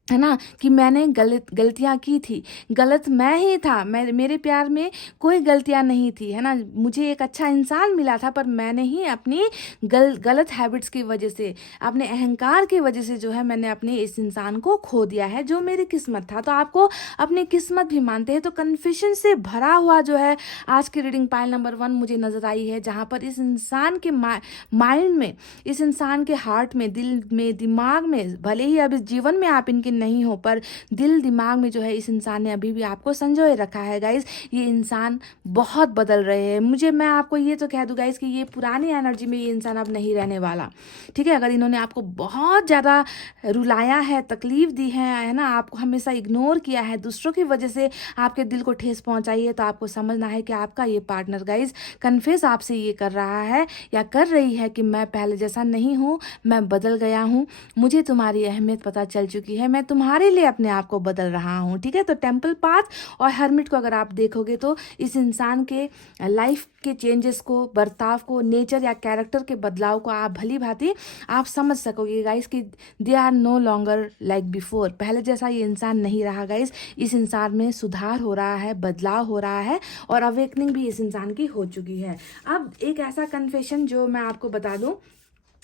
है ना, कि मैंने गलतियाँ की थी, गलत मैं ही था, मेरे प्यार में कोई गलतियाँ नहीं थी, है ना। मुझे एक अच्छा इंसान मिला था, पर मैंने ही अपनी गलत हैबिट्स की वजह से, अपने अहंकार की वजह से जो है मैंने अपने इस इंसान को खो दिया है जो मेरी किस्मत था। तो आपको अपनी किस्मत भी मानते हैं। तो कन्फेशन से भरा हुआ जो है आज की रीडिंग पाइल नंबर 1 मुझे नज़र आई है, जहाँ पर इस इंसान के माइंड में, इस इंसान के हार्ट में, दिल में, दिमाग में, भले ही अब इस जीवन में आप इनके नहीं हो, पर दिल दिमाग में जो है इस इंसान ने अभी भी आपको संजोए रखा है गाइज। ये इंसान बहुत बदल रहे हैं। मैं आपको ये तो कह दूँ गाइज कि ये पुरानी एनर्जी में ये इंसान अब नहीं रहने वाला, ठीक है। अगर इन्होंने आपको बहुत ज़्यादा रुलाया है, तकलीफ दी है ना, आपको हमेशा इग्नोर किया है, दूसरों की वजह से आपके दिल को ठेस पहुंचाई है, तो आपको समझना है कि आपका ये पार्टनर गाइज कन्फेस आपसे ये कर रहा है या कर रही है कि मैं पहले जैसा नहीं हूँ, मैं बदल गया हूँ, मुझे तुम्हारी अहमियत पता चल चुकी है, मैं तुम्हारे लिए अपने आप को बदल रहा हूँ, ठीक है। तो टेम्पल पाथ और हर्मिट को अगर आप देखोगे तो इस इंसान के लाइफ के चेंजेस को, बर्ताव को, नेचर या कैरेक्टर के बदलाव को आप भली भांति आप समझ सकोगे गाइस कि they are no longer like before. पहले जैसा ये इंसान नहीं रहा गाइस, इस इंसान में सुधार हो रहा है, बदलाव हो रहा है और अवेकनिंग भी इस इंसान की हो चुकी है। अब एक ऐसा कन्फेशन जो मैं आपको बता दूं,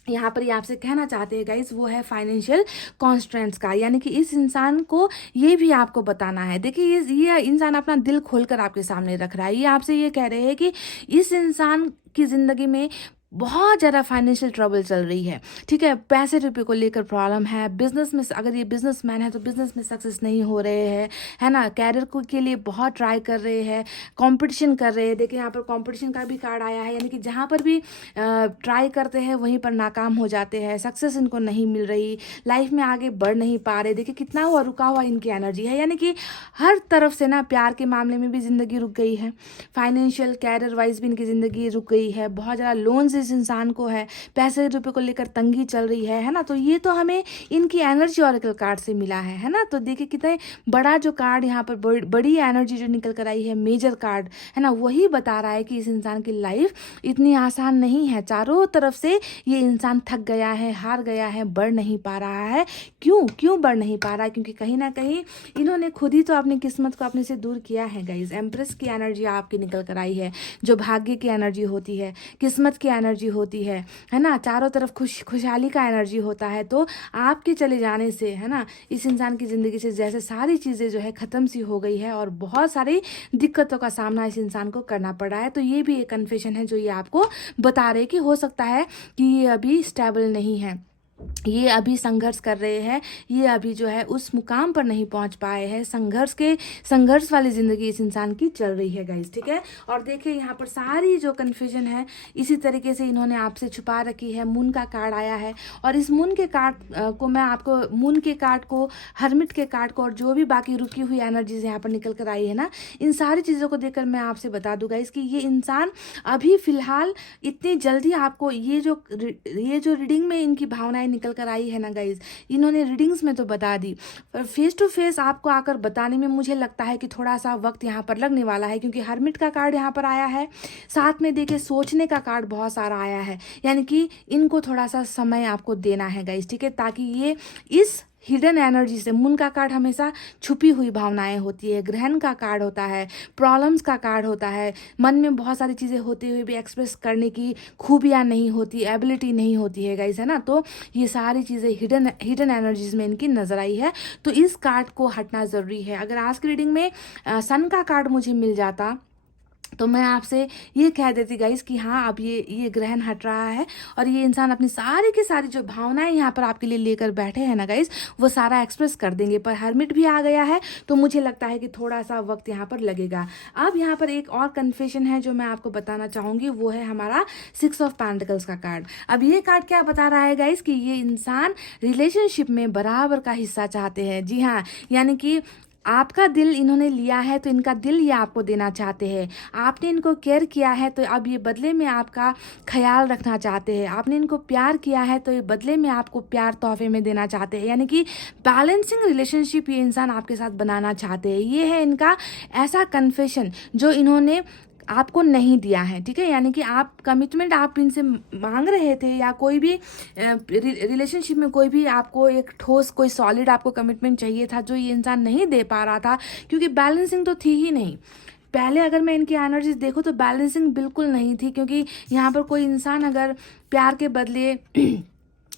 यहाँ पर ये आपसे कहना चाहते हैं गाइस, वो है फाइनेंशियल कॉन्स्ट्रेंट्स का, यानी कि इस इंसान को ये भी आपको बताना है। देखिए ये इंसान अपना दिल खोलकर आपके सामने रख रहा है। ये आपसे ये कह रहे हैं कि इस इंसान की ज़िंदगी में बहुत ज़्यादा फाइनेंशियल ट्रबल चल रही है, ठीक है। पैसे रुपये को लेकर प्रॉब्लम है, बिजनेस में अगर ये बिजनेसमैन है तो बिजनेस में सक्सेस नहीं हो रहे हैं, है ना। कैरियर को के लिए बहुत ट्राई कर रहे हैं, कंपटीशन कर रहे हैं। देखिए यहाँ पर कंपटीशन का भी कार्ड आया है, यानी कि जहाँ पर भी ट्राई करते हैं वहीं पर नाकाम हो जाते हैं, सक्सेस इनको नहीं मिल रही, लाइफ में आगे बढ़ नहीं पा रहे। देखिए कितना हुआ रुका हुआ इनकी एनर्जी है, यानी कि हर तरफ से ना, प्यार के मामले में भी ज़िंदगी रुक गई है, फाइनेंशियल कैरियर वाइज भी इनकी ज़िंदगी रुक गई है, बहुत ज़्यादा लोन्स इस इंसान को है, पैसे रुपए को लेकर तंगी चल रही है ना। तो ये तो हमें इनकी एनर्जी ऑरेकल कार्ड से मिला है ना। तो देखिए कितने बड़ा जो कार्ड यहाँ पर बड़ी एनर्जी जो निकल कर आई है, मेजर कार्ड है ना, वही बता रहा है कि इस इंसान की लाइफ इतनी आसान नहीं है। चारों तरफ से ये इंसान थक गया है, हार गया है, बढ़ नहीं पा रहा है। क्यों बढ़ नहीं पा रहा है? क्योंकि कहीं ना कहीं इन्होंने खुद ही तो अपनी किस्मत को अपने से दूर किया है गाइज। एम्प्रेस की एनर्जी आपकी निकल कर आई है, जो भाग्य की एनर्जी होती है, किस्मत की एनर्जी होती है ना। चारों तरफ खुशहाली का एनर्जी होता है। तो आपके चले जाने से, है ना, इस इंसान की ज़िंदगी से जैसे सारी चीज़ें जो है ख़त्म सी हो गई है और बहुत सारी दिक्कतों का सामना इस इंसान को करना पड़ा है। तो ये भी एक कन्फेशन है जो ये आपको बता रहे कि हो सकता है कि ये अभी स्टेबल नहीं है, ये अभी संघर्ष कर रहे हैं, ये अभी जो है उस मुकाम पर नहीं पहुंच पाए हैं। संघर्ष वाली ज़िंदगी इस इंसान की चल रही है गाइस, ठीक है। और देखिए यहाँ पर सारी जो कन्फ्यूजन है इसी तरीके से इन्होंने आपसे छुपा रखी है। मून का कार्ड आया है और इस मून के कार्ड को मैं आपको, मून के कार्ड को, हर्मिट के कार्ड को और जो भी बाकी रुकी हुई एनर्जीज यहाँ पर निकल कर आई है ना, इन सारी चीज़ों को देखकर मैं आपसे बता दूँ गाइस कि ये इंसान अभी फ़िलहाल इतनी जल्दी आपको ये जो रीडिंग में इनकी भावनाएं निकल कर आई है ना गाइज, इन्होंने रीडिंग्स में तो बता दी, पर फेस टू फेस आपको आकर बताने में मुझे लगता है कि थोड़ा सा वक्त यहाँ पर लगने वाला है। क्योंकि हर्मिट का कार्ड यहाँ पर आया है, साथ में देखिए सोचने का कार्ड बहुत सारा आया है, यानी कि इनको थोड़ा सा समय आपको देना है गाइज, ठीक है, ताकि ये इस हिडन एनर्जी से, मून का कार्ड हमेशा छुपी हुई भावनाएं होती है, ग्रहण का कार्ड होता है, प्रॉब्लम्स का कार्ड होता है, मन में बहुत सारी चीज़ें होते हुए भी एक्सप्रेस करने की खूबियाँ नहीं होती, एबिलिटी नहीं होती है गाइस, है ना। तो ये सारी चीज़ें हिडन एनर्जीज में इनकी नज़र आई है। तो इस कार्ड को हटना ज़रूरी है। अगर आज की रीडिंग में सन का कार्ड मुझे मिल जाता तो मैं आपसे ये कह देती गाइस कि हाँ, अब ये ग्रहण हट रहा है और ये इंसान अपनी सारी की सारी जो भावनाएं यहाँ पर आपके लिए लेकर बैठे हैं ना गाइस, वो सारा एक्सप्रेस कर देंगे। पर हर्मिट भी आ गया है तो मुझे लगता है कि थोड़ा सा वक्त यहाँ पर लगेगा। अब यहाँ पर एक और कन्फेशन है जो मैं आपको बताना चाहूँगी, वो है हमारा 6 ऑफ पेंटिकल्स का कार्ड। अब ये कार्ड क्या बता रहा है गाइस कि ये इंसान रिलेशनशिप में बराबर का हिस्सा चाहते हैं। जी हाँ, यानी कि आपका दिल इन्होंने लिया है तो इनका दिल ये आपको देना चाहते हैं। आपने इनको केयर किया है तो अब ये बदले में आपका ख्याल रखना चाहते हैं। आपने इनको प्यार किया है तो ये बदले में आपको प्यार तोहफे में देना चाहते हैं। यानी कि बैलेंसिंग रिलेशनशिप ये इंसान आपके साथ बनाना चाहते हैं। ये है इनका ऐसा कन्फेशन जो इन्होंने आपको नहीं दिया है, ठीक है। यानी कि आप कमिटमेंट आप इनसे मांग रहे थे, या कोई भी रिलेशनशिप में कोई भी आपको एक ठोस कोई सॉलिड आपको कमिटमेंट चाहिए था, जो ये इंसान नहीं दे पा रहा था, क्योंकि बैलेंसिंग तो थी ही नहीं। पहले अगर मैं इनकी एनर्जीज देखूँ तो बैलेंसिंग बिल्कुल नहीं थी, क्योंकि यहाँ पर कोई इंसान अगर प्यार के बदले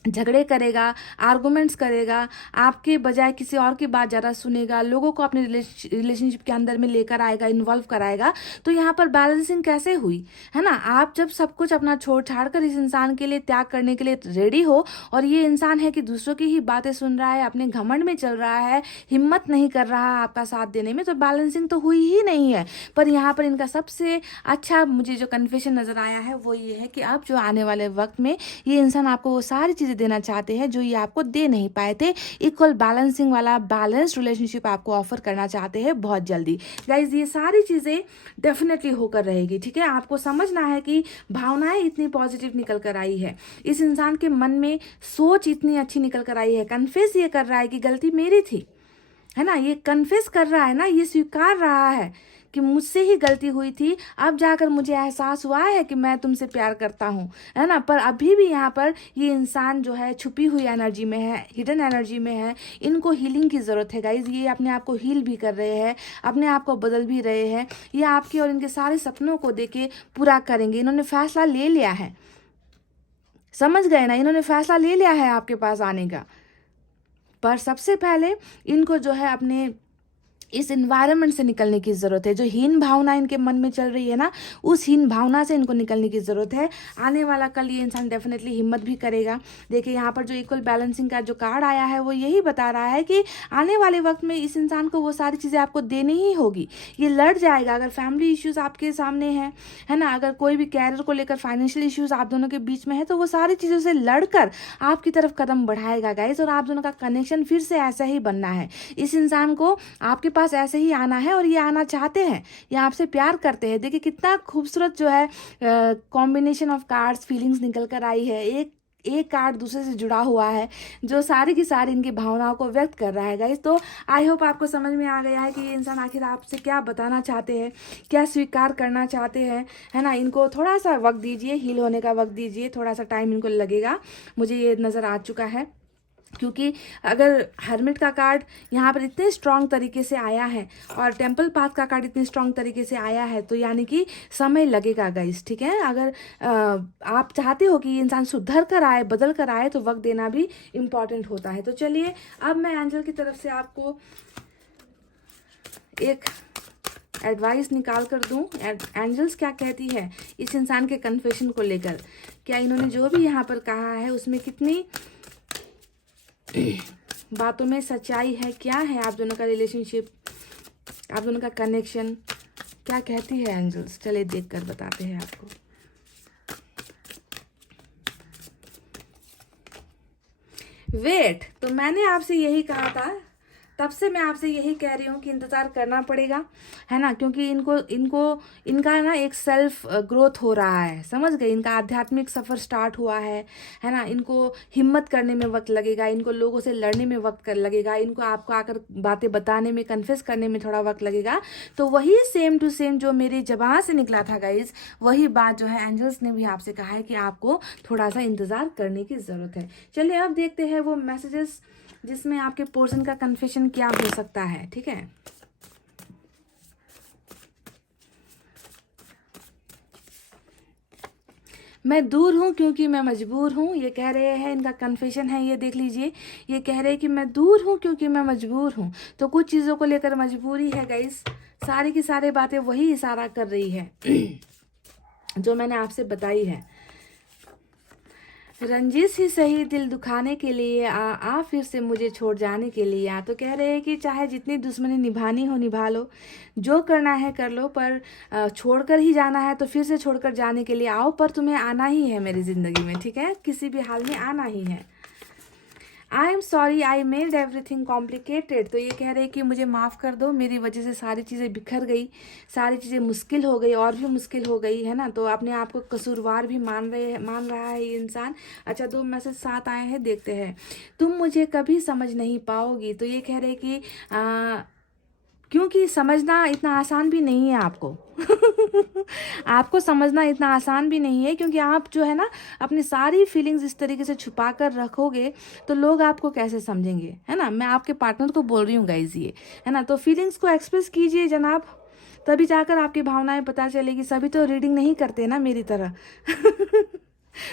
झगड़े करेगा, आर्गुमेंट्स करेगा, आपके बजाय किसी और की बात ज़्यादा सुनेगा, लोगों को अपने रिलेशनशिप के अंदर में लेकर आएगा, इन्वॉल्व कराएगा, तो यहाँ पर बैलेंसिंग कैसे हुई, है ना। आप जब सब कुछ अपना छोड़ छाड़ कर इस इंसान के लिए त्याग करने के लिए रेडी हो, और ये इंसान है कि दूसरों की ही बातें सुन रहा है, अपने घमंड में चल रहा है, हिम्मत नहीं कर रहा है आपका साथ देने में, तो बैलेंसिंग तो हुई ही नहीं है। पर यहाँ पर इनका सबसे अच्छा मुझे जो कन्फेशन नज़र आया है वो ये है कि अब जो आने वाले वक्त में ये इंसान आपको वो सारी चीज़ें देना चाहते हैं जो ये आपको दे नहीं पाए थे। इक्वल बैलेंसिंग वाला बैलेंस्ड रिलेशनशिप आपको ऑफर करना चाहते हैं बहुत जल्दी। गाइज ये सारी चीज़ें डेफिनेटली होकर रहेगी, ठीक है। आपको समझना है कि भावनाएं इतनी पॉजिटिव निकल कर आई है, इस इंसान के मन में सोच इतनी अच्छी निकल कर आई है, कन्फेस ये कर रहा है कि गलती मेरी थी, है ना। ये कन्फेस कर रहा है ना, ये स्वीकार रहा है कि मुझसे ही गलती हुई थी, अब जाकर मुझे एहसास हुआ है कि मैं तुमसे प्यार करता हूँ, है ना। पर अभी भी यहाँ पर ये इंसान जो है छुपी हुई एनर्जी में है, हिडन एनर्जी में है, इनको हीलिंग की ज़रूरत है गाइज। ये अपने आप को हील भी कर रहे हैं, अपने आप को बदल भी रहे हैं, ये आपके और इनके सारे सपनों को देके पूरा करेंगे। इन्होंने फैसला ले लिया है, समझ गए ना, इन्होंने फैसला ले लिया है आपके पास आने का। पर सबसे पहले इनको जो है अपने इस इन्वायरमेंट से निकलने की ज़रूरत है। जो हीन भावना इनके मन में चल रही है ना, उस हीन भावना से इनको निकलने की ज़रूरत है। आने वाला कल ये इंसान डेफिनेटली हिम्मत भी करेगा। देखिए यहाँ पर जो इक्वल बैलेंसिंग का जो कार्ड आया है वो यही बता रहा है कि आने वाले वक्त में इस इंसान को वो सारी चीज़ें आपको देनी ही होगी। ये लड़ जाएगा, अगर फैमिली इश्यूज़ आपके सामने हैं, है ना, अगर कोई भी कैरियर को लेकर फाइनेंशियल इश्यूज़ आप दोनों के बीच में है, तो वो सारी चीज़ों से लड़कर आपकी तरफ कदम बढ़ाएगा गाइस, और आप दोनों का कनेक्शन फिर से ऐसा ही बनना है। इस इंसान को आपके पास ऐसे ही आना है, और ये आना चाहते हैं, ये आपसे प्यार करते हैं। देखिए कितना खूबसूरत जो है कॉम्बिनेशन ऑफ कार्ड्स फीलिंग्स निकल कर आई है। एक कार्ड दूसरे से जुड़ा हुआ है, जो सारी की सारी इनकी भावनाओं को व्यक्त कर रहा है गाइस। तो आई होप आपको समझ में आ गया है कि ये इंसान आखिर आपसे क्या बताना चाहते हैं, क्या स्वीकार करना चाहते हैं, है ना। इनको थोड़ा सा वक्त दीजिए, हील होने का वक्त दीजिए, थोड़ा सा टाइम इनको लगेगा, मुझे ये नज़र आ चुका है। क्योंकि अगर हर्मिट का कार्ड यहाँ पर इतने स्ट्रॉन्ग तरीके से आया है, और टेम्पल पाथ का कार्ड इतने स्ट्रॉन्ग तरीके से आया है, तो यानी कि समय लगेगा गाइस, ठीक है। अगर आप चाहते हो कि ये इंसान सुधर कर आए, बदल कर आए, तो वक्त देना भी इम्पॉर्टेंट होता है। तो चलिए अब मैं एंजल की तरफ से आपको एक एडवाइस निकाल कर दूँ, एंजल्स क्या कहती है इस इंसान के कन्फेशन को लेकर। क्या इन्होंने जो भी यहाँ पर कहा है उसमें कितनी बातों में सच्चाई है, क्या है आप दोनों का रिलेशनशिप, आप दोनों का कनेक्शन, क्या कहती है एंजल्स। चलिए देख कर बताते हैं आपको। वेट, तो मैंने आपसे यही कहा था, तब से मैं आपसे यही कह रही हूँ कि इंतज़ार करना पड़ेगा, है ना। क्योंकि इनका ना एक सेल्फ ग्रोथ हो रहा है, समझ गए। इनका आध्यात्मिक सफ़र स्टार्ट हुआ है ना। इनको हिम्मत करने में वक्त लगेगा, इनको लोगों से लड़ने में वक्त लगेगा, इनको आपको आकर बातें बताने में, कन्फेस करने में थोड़ा वक्त लगेगा। तो वही सेम टू सेम जो मेरी ज़बान से निकला था गाइज, वही बात जो है एंजल्स ने भी आपसे कहा है कि आपको थोड़ा सा इंतज़ार करने की ज़रूरत है। चलिए अब देखते हैं वो मैसेजेस जिसमें आपके पोर्शन का कन्फेशन क्या हो सकता है, ठीक है। मैं दूर हूँ क्योंकि मैं मजबूर हूँ, ये कह रहे हैं, इनका कन्फेशन है, ये देख लीजिए। ये कह रहे हैं कि मैं दूर हूँ क्योंकि मैं मजबूर हूँ। तो कुछ चीज़ों को लेकर मजबूरी है गाइस, सारी की सारी बातें वही इशारा कर रही है जो मैंने आपसे बताई है। रंजिश ही सही दिल दुखाने के लिए आ फिर से मुझे छोड़ जाने के लिए आ। तो कह रहे हैं कि चाहे जितनी दुश्मनी निभानी हो निभा लो, जो करना है कर लो, पर छोड़कर ही जाना है तो फिर से छोड़कर जाने के लिए आओ, पर तुम्हें आना ही है मेरी ज़िंदगी में, ठीक है, किसी भी हाल में आना ही है। I am sorry I made everything complicated. तो ये कह रहे हैं कि मुझे माफ़ कर दो, मेरी वजह से सारी चीज़ें बिखर गई, सारी चीज़ें मुश्किल हो गई, और भी मुश्किल हो गई, है ना। तो अपने आप को कसूरवार भी मान रहा है ये इंसान। अच्छा, 2 मैसेज साथ आए हैं, देखते हैं। तुम मुझे कभी समझ नहीं पाओगी। तो ये कह रहे हैं कि क्योंकि समझना इतना आसान भी नहीं है आपको। आपको समझना इतना आसान भी नहीं है, क्योंकि आप जो है ना अपनी सारी फीलिंग्स इस तरीके से छुपा कर रखोगे तो लोग आपको कैसे समझेंगे, है ना। मैं आपके पार्टनर को बोल रही हूँ गाइज, ये है ना। तो फीलिंग्स को एक्सप्रेस कीजिए जनाब, तभी जाकर आपकी भावनाएं पता चलेगी। सभी तो रीडिंग नहीं करते ना मेरी तरह।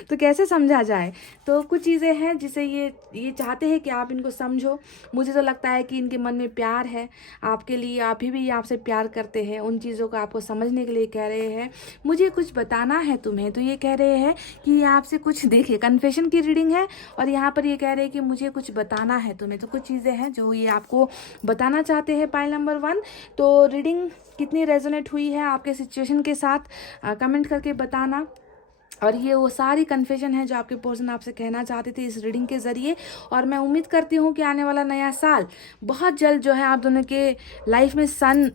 तो कैसे समझा जाए। तो कुछ चीज़ें हैं जिसे ये चाहते हैं कि आप इनको समझो। मुझे तो लगता है कि इनके मन में प्यार है आपके लिए, आप ही भी आपसे प्यार करते हैं। उन चीज़ों को आपको समझने के लिए कह रहे हैं, मुझे कुछ बताना है तुम्हें। तो ये कह रहे हैं कि ये आपसे कुछ, देखिए कन्फेशन की रीडिंग है और यहाँ पर ये कह रहे हैं कि मुझे कुछ बताना है तुम्हें। तो कुछ चीज़ें हैं जो ये आपको बताना चाहते हैं पाइल नंबर 1। तो रीडिंग कितनी रेजोनेट हुई है आपके सिचुएशन के साथ, कमेंट करके बताना। और ये वो सारी कन्फेशन है जो आपके पर्सन आपसे कहना चाहते थे इस रीडिंग के ज़रिए। और मैं उम्मीद करती हूँ कि आने वाला नया साल बहुत जल्द जो है आप दोनों के लाइफ में सन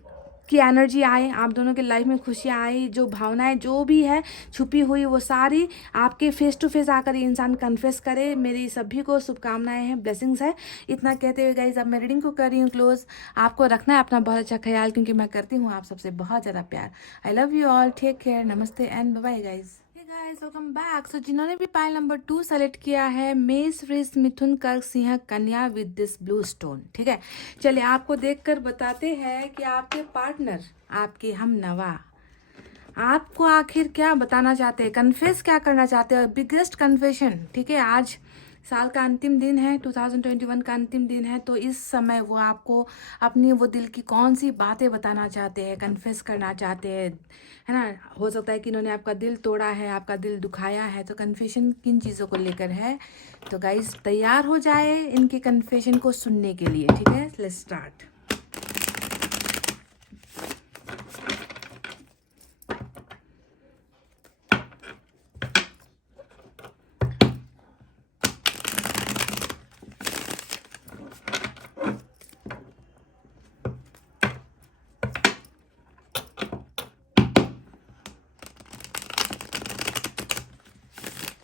की एनर्जी आए, आप दोनों के लाइफ में खुशियाँ आई, जो भावनाएं जो भी है छुपी हुई वो सारी आपके फेस टू फेस आकर ये इंसान कन्फेस करे। मेरी सभी को शुभकामनाएं हैं, ब्लेसिंग्स है। इतना कहते हुए गाइज अब मैं रीडिंग को कर रही हूँ क्लोज। आपको रखना है अपना बहुत अच्छा ख्याल, क्योंकि मैं करती हूँ आप सबसे बहुत ज़्यादा प्यार। I love you all, take care, नमस्ते and bye bye guys. Guys welcome back. So जिन्होंने भी पाइल नंबर 2 सेलेक्ट किया है, मेष, वृष, मिथुन, कर्क, सिंह, कन्या विद दिस ब्लू स्टोन, ठीक है। चलिए आपको देखकर बताते हैं कि आपके पार्टनर, आपके हम नवा आपको आखिर क्या बताना चाहते हैं, कन्फेस क्या करना चाहते हैं। बिगेस्ट कन्फेशन, ठीक है। आज साल का अंतिम दिन है, 2021 का अंतिम दिन है। तो इस समय वो आपको अपनी वो दिल की कौन सी बातें बताना चाहते हैं, कन्फेस करना चाहते हैं, है ना। हो सकता है कि इन्होंने आपका दिल तोड़ा है, आपका दिल दुखाया है। तो कन्फेशन किन चीज़ों को लेकर है। तो गाइस तैयार हो जाए इनके कन्फेशन को सुनने के लिए, ठीक है। Let's start.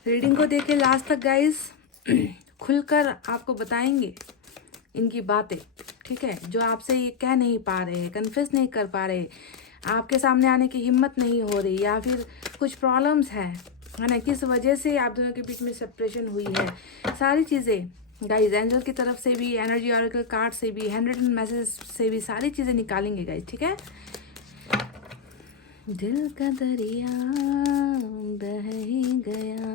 रीडिंग को देखे लास्ट तक गाइस, खुलकर आपको बताएंगे इनकी बातें, ठीक है। जो आपसे ये कह नहीं पा रहे, कन्फेस नहीं कर पा रहे, आपके सामने आने की हिम्मत नहीं हो रही, या फिर कुछ प्रॉब्लम्स हैं, है ना। किस वजह से आप दोनों के बीच में सेपरेशन हुई है, सारी चीज़ें गाइज एंजल की तरफ से भी, एनर्जी ऑरेकल कार्ड से भी, हैंडरिटन मैसेज से भी सारी चीज़ें निकालेंगे गाइज, ठीक है। दिल का दरिया बह ही गया,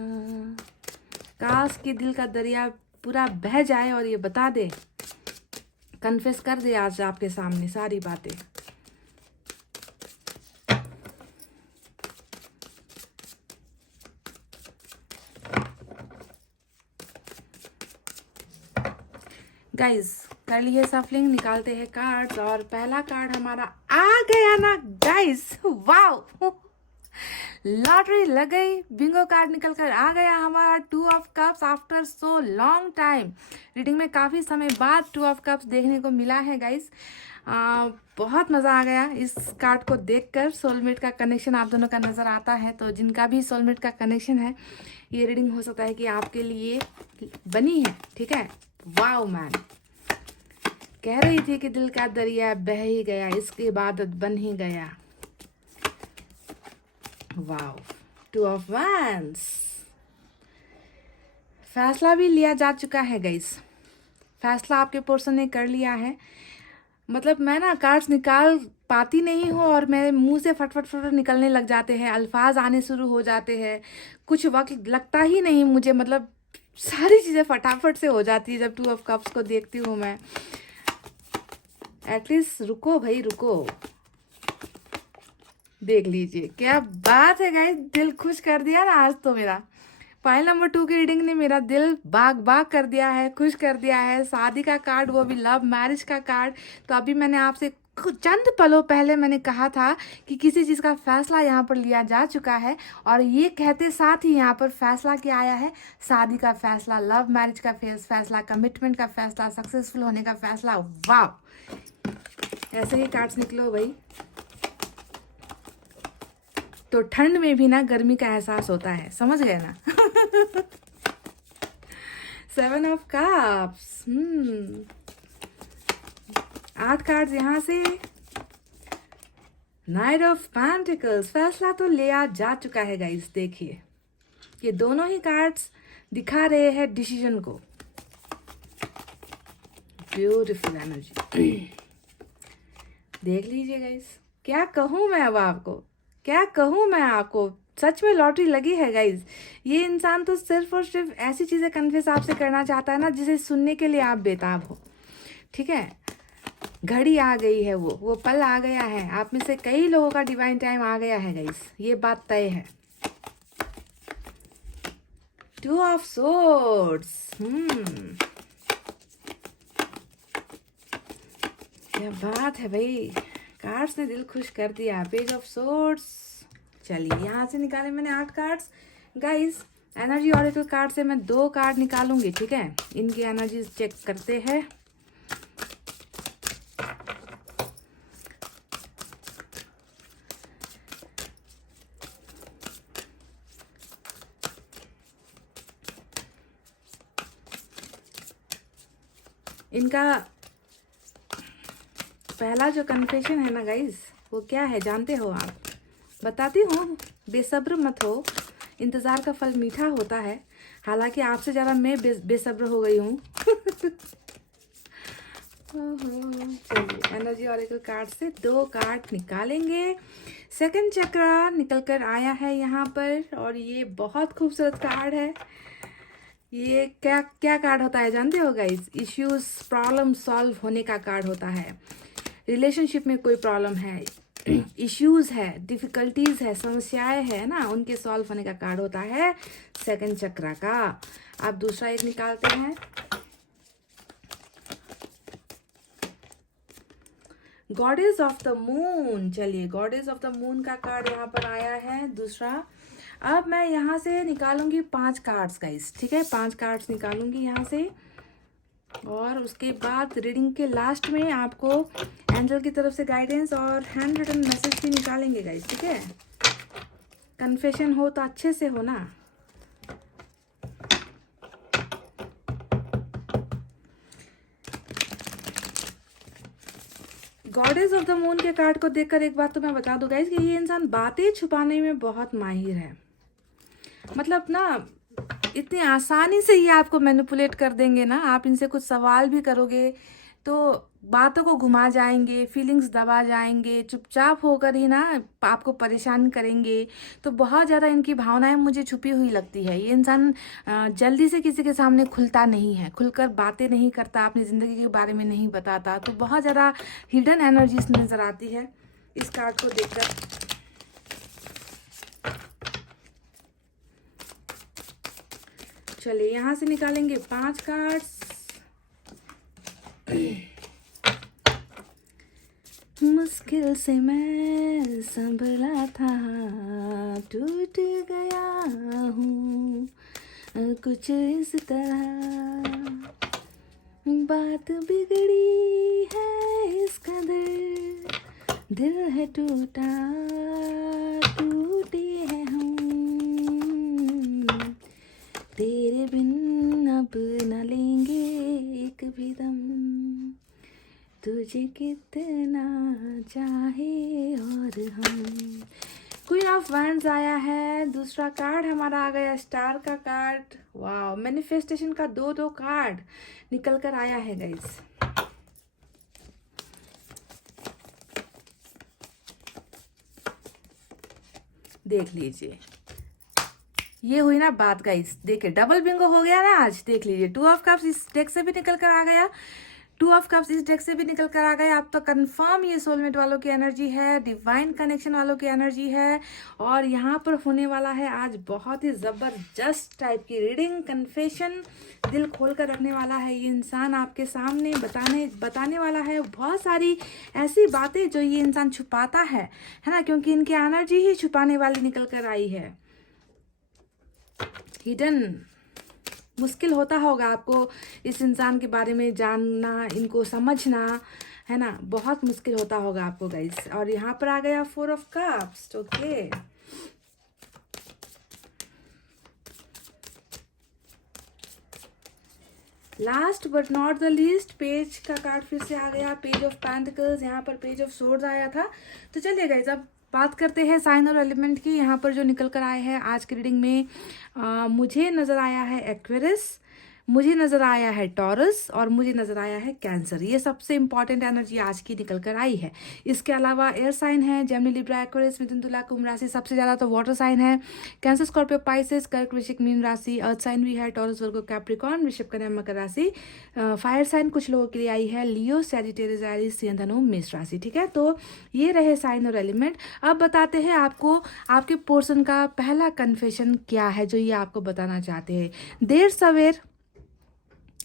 काश कि दिल का दरिया पूरा बह जाए और ये बता दे, कन्फेस कर दे आज आपके सामने सारी बातें। गाइज कर लिए सफलिंग, निकालते हैं कार्ड्स। और पहला कार्ड हमारा आ गया ना गाइज, वाओ, लॉटरी लग गई, बिंगो कार्ड निकल कर आ गया हमारा 2 of cups after so long time. Reading में काफ़ी समय बाद 2 ऑफ कप्स देखने को मिला है गाइज। बहुत मज़ा आ गया इस कार्ड को देखकर। सोलमेट का कनेक्शन आप दोनों का नज़र आता है। तो जिनका भी सोलमेट का कनेक्शन है, ये रीडिंग हो सकता है कि आपके लिए बनी है, ठीक है। वाओ मैन, कह रही थी कि दिल का दरिया बह ही गया, इसकी इबादत बन ही गया। वाओ, 2 ऑफ wands, फैसला भी लिया जा चुका है गाइस। फैसला आपके पर्सन ने कर लिया है। मतलब मैं ना कार्ड्स निकाल पाती नहीं हूँ और मेरे मुंह से फटफट फटफट निकलने लग जाते हैं, अल्फाज आने शुरू हो जाते हैं, कुछ वक्त लगता ही नहीं मुझे। मतलब सारी चीज़ें फटाफट से हो जाती है जब 2 ऑफ कप्स को देखती हूँ मैं। एटलीस्ट रुको भाई, रुको, देख लीजिए क्या बात है गाइस। दिल खुश कर दिया ना आज तो मेरा। फाइल नंबर 2 की रीडिंग ने मेरा दिल बाग बाग कर दिया है, खुश कर दिया है। शादी का कार्ड, वो भी लव मैरिज का कार्ड। तो अभी मैंने आपसे चंद पलों पहले मैंने कहा था कि किसी चीज़ का फैसला यहाँ पर लिया जा चुका है। और ये कहते साथ ही यहाँ पर फैसला क्या आया है, शादी का फैसला, लव मैरिज का फैसला, कमिटमेंट का फैसला, सक्सेसफुल होने का फैसला। वाह, ऐसे ही कार्ड्स निकलो भाई। तो ठंड में भी ना गर्मी का एहसास होता है, समझ गए ना। 7 ऑफ कप्स, 8 कार्ड्स यहाँ से, नाइट ऑफ पेंटिकल्स, फैसला तो लिया जा चुका है गाइस। देखिए ये दोनों ही कार्ड्स दिखा रहे हैं डिसीजन को। Beautiful energy. देख लीजिए गाइस, क्या कहूँ मैं अब आपको, क्या कहूँ मैं आपको, सच में लॉटरी लगी है गाइस। ये इंसान तो सिर्फ और सिर्फ ऐसी चीज़ें कन्फेस आपसे करना चाहता है ना जिसे सुनने के लिए आप बेताब हो। ठीक है, घड़ी आ गई है, वो पल आ गया है। आप में से कई लोगों का डिवाइन टाइम आ गया है गाइस, ये बात तय है। टू ऑफ सोर्ड्स, क्या बात है भाई, कार्ड्स ने दिल खुश कर दिया। Page of swords. चलिए यहाँ से निकाले मैंने 8 cards guys. Energy oracle card से मैं 2 कार्ड निकालूंगी, ठीक है। इनकी एनर्जी चेक करते हैं। इनका पहला जो कन्फेशन है ना गाइस, वो क्या है जानते हो आप? बताती हूँ, बेसब्र मत हो, इंतज़ार का फल मीठा होता है। हालांकि आपसे ज़्यादा मैं बेसब्र हो गई हूँ। चलिए एनर्जी ऑरेकल कार्ड से 2 कार्ड निकालेंगे। सेकंड चक्रा निकल कर आया है यहाँ पर, और ये बहुत खूबसूरत कार्ड है। ये क्या क्या कार्ड होता है जानते हो गाइस? इश्यूज, प्रॉब्लम सॉल्व होने का कार्ड होता है। रिलेशनशिप में कोई प्रॉब्लम है, इश्यूज है, डिफिकल्टीज है, समस्याएं है ना, उनके सॉल्व होने का कार्ड होता है सेकंड चक्रा का। आप दूसरा एक निकालते हैं। Goddess of the moon. चलिए गॉडेस ऑफ द मून का कार्ड यहाँ पर आया है दूसरा। अब मैं यहाँ से निकालूंगी 5 कार्ड्स गाइस, ठीक है। 5 कार्ड्स निकालूंगी यहाँ से, और उसके बाद रीडिंग के लास्ट में आपको एंजल की तरफ से गाइडेंस और हैंड रिटन मैसेज भी निकालेंगे गाइस, ठीक है। कन्फेशन हो तो अच्छे से हो ना। गॉडेस ऑफ द मून के कार्ड को देखकर एक बात तो मैं बता दूं गाइस कि ये इंसान बातें छुपाने में बहुत माहिर है। मतलब ना, इतनी आसानी से ही आपको मैनिपुलेट कर देंगे ना। आप इनसे कुछ सवाल भी करोगे तो बातों को घुमा जाएंगे, फीलिंग्स दबा जाएंगे, चुपचाप होकर ही ना आपको परेशान करेंगे। तो बहुत ज़्यादा इनकी भावनाएं मुझे छुपी हुई लगती है। ये इंसान जल्दी से किसी के सामने खुलता नहीं है, खुलकर बातें नहीं करता, अपनी ज़िंदगी के बारे में नहीं बताता। तो बहुत ज़्यादा हिडन एनर्जीज नज़र आती है इस कार्ड को देखकर। चलिए यहाँ से निकालेंगे 5 कार्ड्स। मुश्किल से मैं संभला था, टूट गया हूँ कुछ इस तरह, बात बिगड़ी है इस कदर, दिल है टूटा, टूटे हैं हम, तेरे बिन अब न लेंगे एक भी दम, तुझे कितना चाहे और हम। क्वीन ऑफ वैंड्स आया है। दूसरा कार्ड हमारा आ गया स्टार का कार्ड। वाह, मैनिफेस्टेशन का 2 कार्ड निकल कर आया है गाइस। देख लीजिए, ये हुई ना बात गाइस। देखिए डबल बिंगो हो गया ना आज। देख लीजिए 2 ऑफ कप्स इस डेक से भी निकल कर आ गया, 2 ऑफ कप्स इस डेक से भी निकल कर आ गया। अब तो कंफर्म ये सोलमेट वालों की एनर्जी है, डिवाइन कनेक्शन वालों की एनर्जी है। और यहाँ पर होने वाला है आज बहुत ही ज़बरदस्त टाइप की रीडिंग, कन्फेशन। दिल खोल कर रखने वाला है ये इंसान आपके सामने, बताने वाला है बहुत सारी ऐसी बातें जो ये इंसान छुपाता है ना, क्योंकि इनकी एनर्जी ही छुपाने वाली निकल कर आई है। हिडन, मुश्किल होता होगा आपको इस इंसान के बारे में जानना, इनको समझना, है ना। बहुत मुश्किल होता होगा आपको गाइस। और यहाँ पर आ गया 4 of cups. Okay, last but not the least page का कार्ड फिर से आ गया, पेज ऑफ पेंटिकल्स, यहाँ पर पेज ऑफ सोर्ड्स आया था। तो चलिए गाइस अब बात करते हैं साइन और एलिमेंट की। यहाँ पर जो निकल कर आए हैं आज की रीडिंग में मुझे नज़र आया है एक्वेरियस, मुझे नज़र आया है टॉरस और मुझे नज़र आया है कैंसर। ये सबसे इंपॉर्टेंट एनर्जी आज की निकल कर आई है। इसके अलावा एयर साइन है जेमिनी, लिब्रा, एक्वेरियस, मिथुन, तुला, कुंभ राशि, सबसे ज़्यादा तो वाटर साइन है कैंसर, स्कॉर्पियो, पाइसेस, कर्क, वृश्चिक, मीन राशि। अर्थ साइन भी है टॉरस, वर्गो, कैप्रिकॉर्न, वृषभ, कन्या, मकर राशि। फायर साइन कुछ लोगों के लिए आई है लियो, सैजिटेरियस, एरीज, सिंह, धनु, मेष राशि। ठीक है, तो ये रहे साइन और एलिमेंट। अब बताते हैं आपको आपके पोर्शन का पहला कन्फेशन क्या है जो ये आपको बताना चाहते हैं। देर सवेर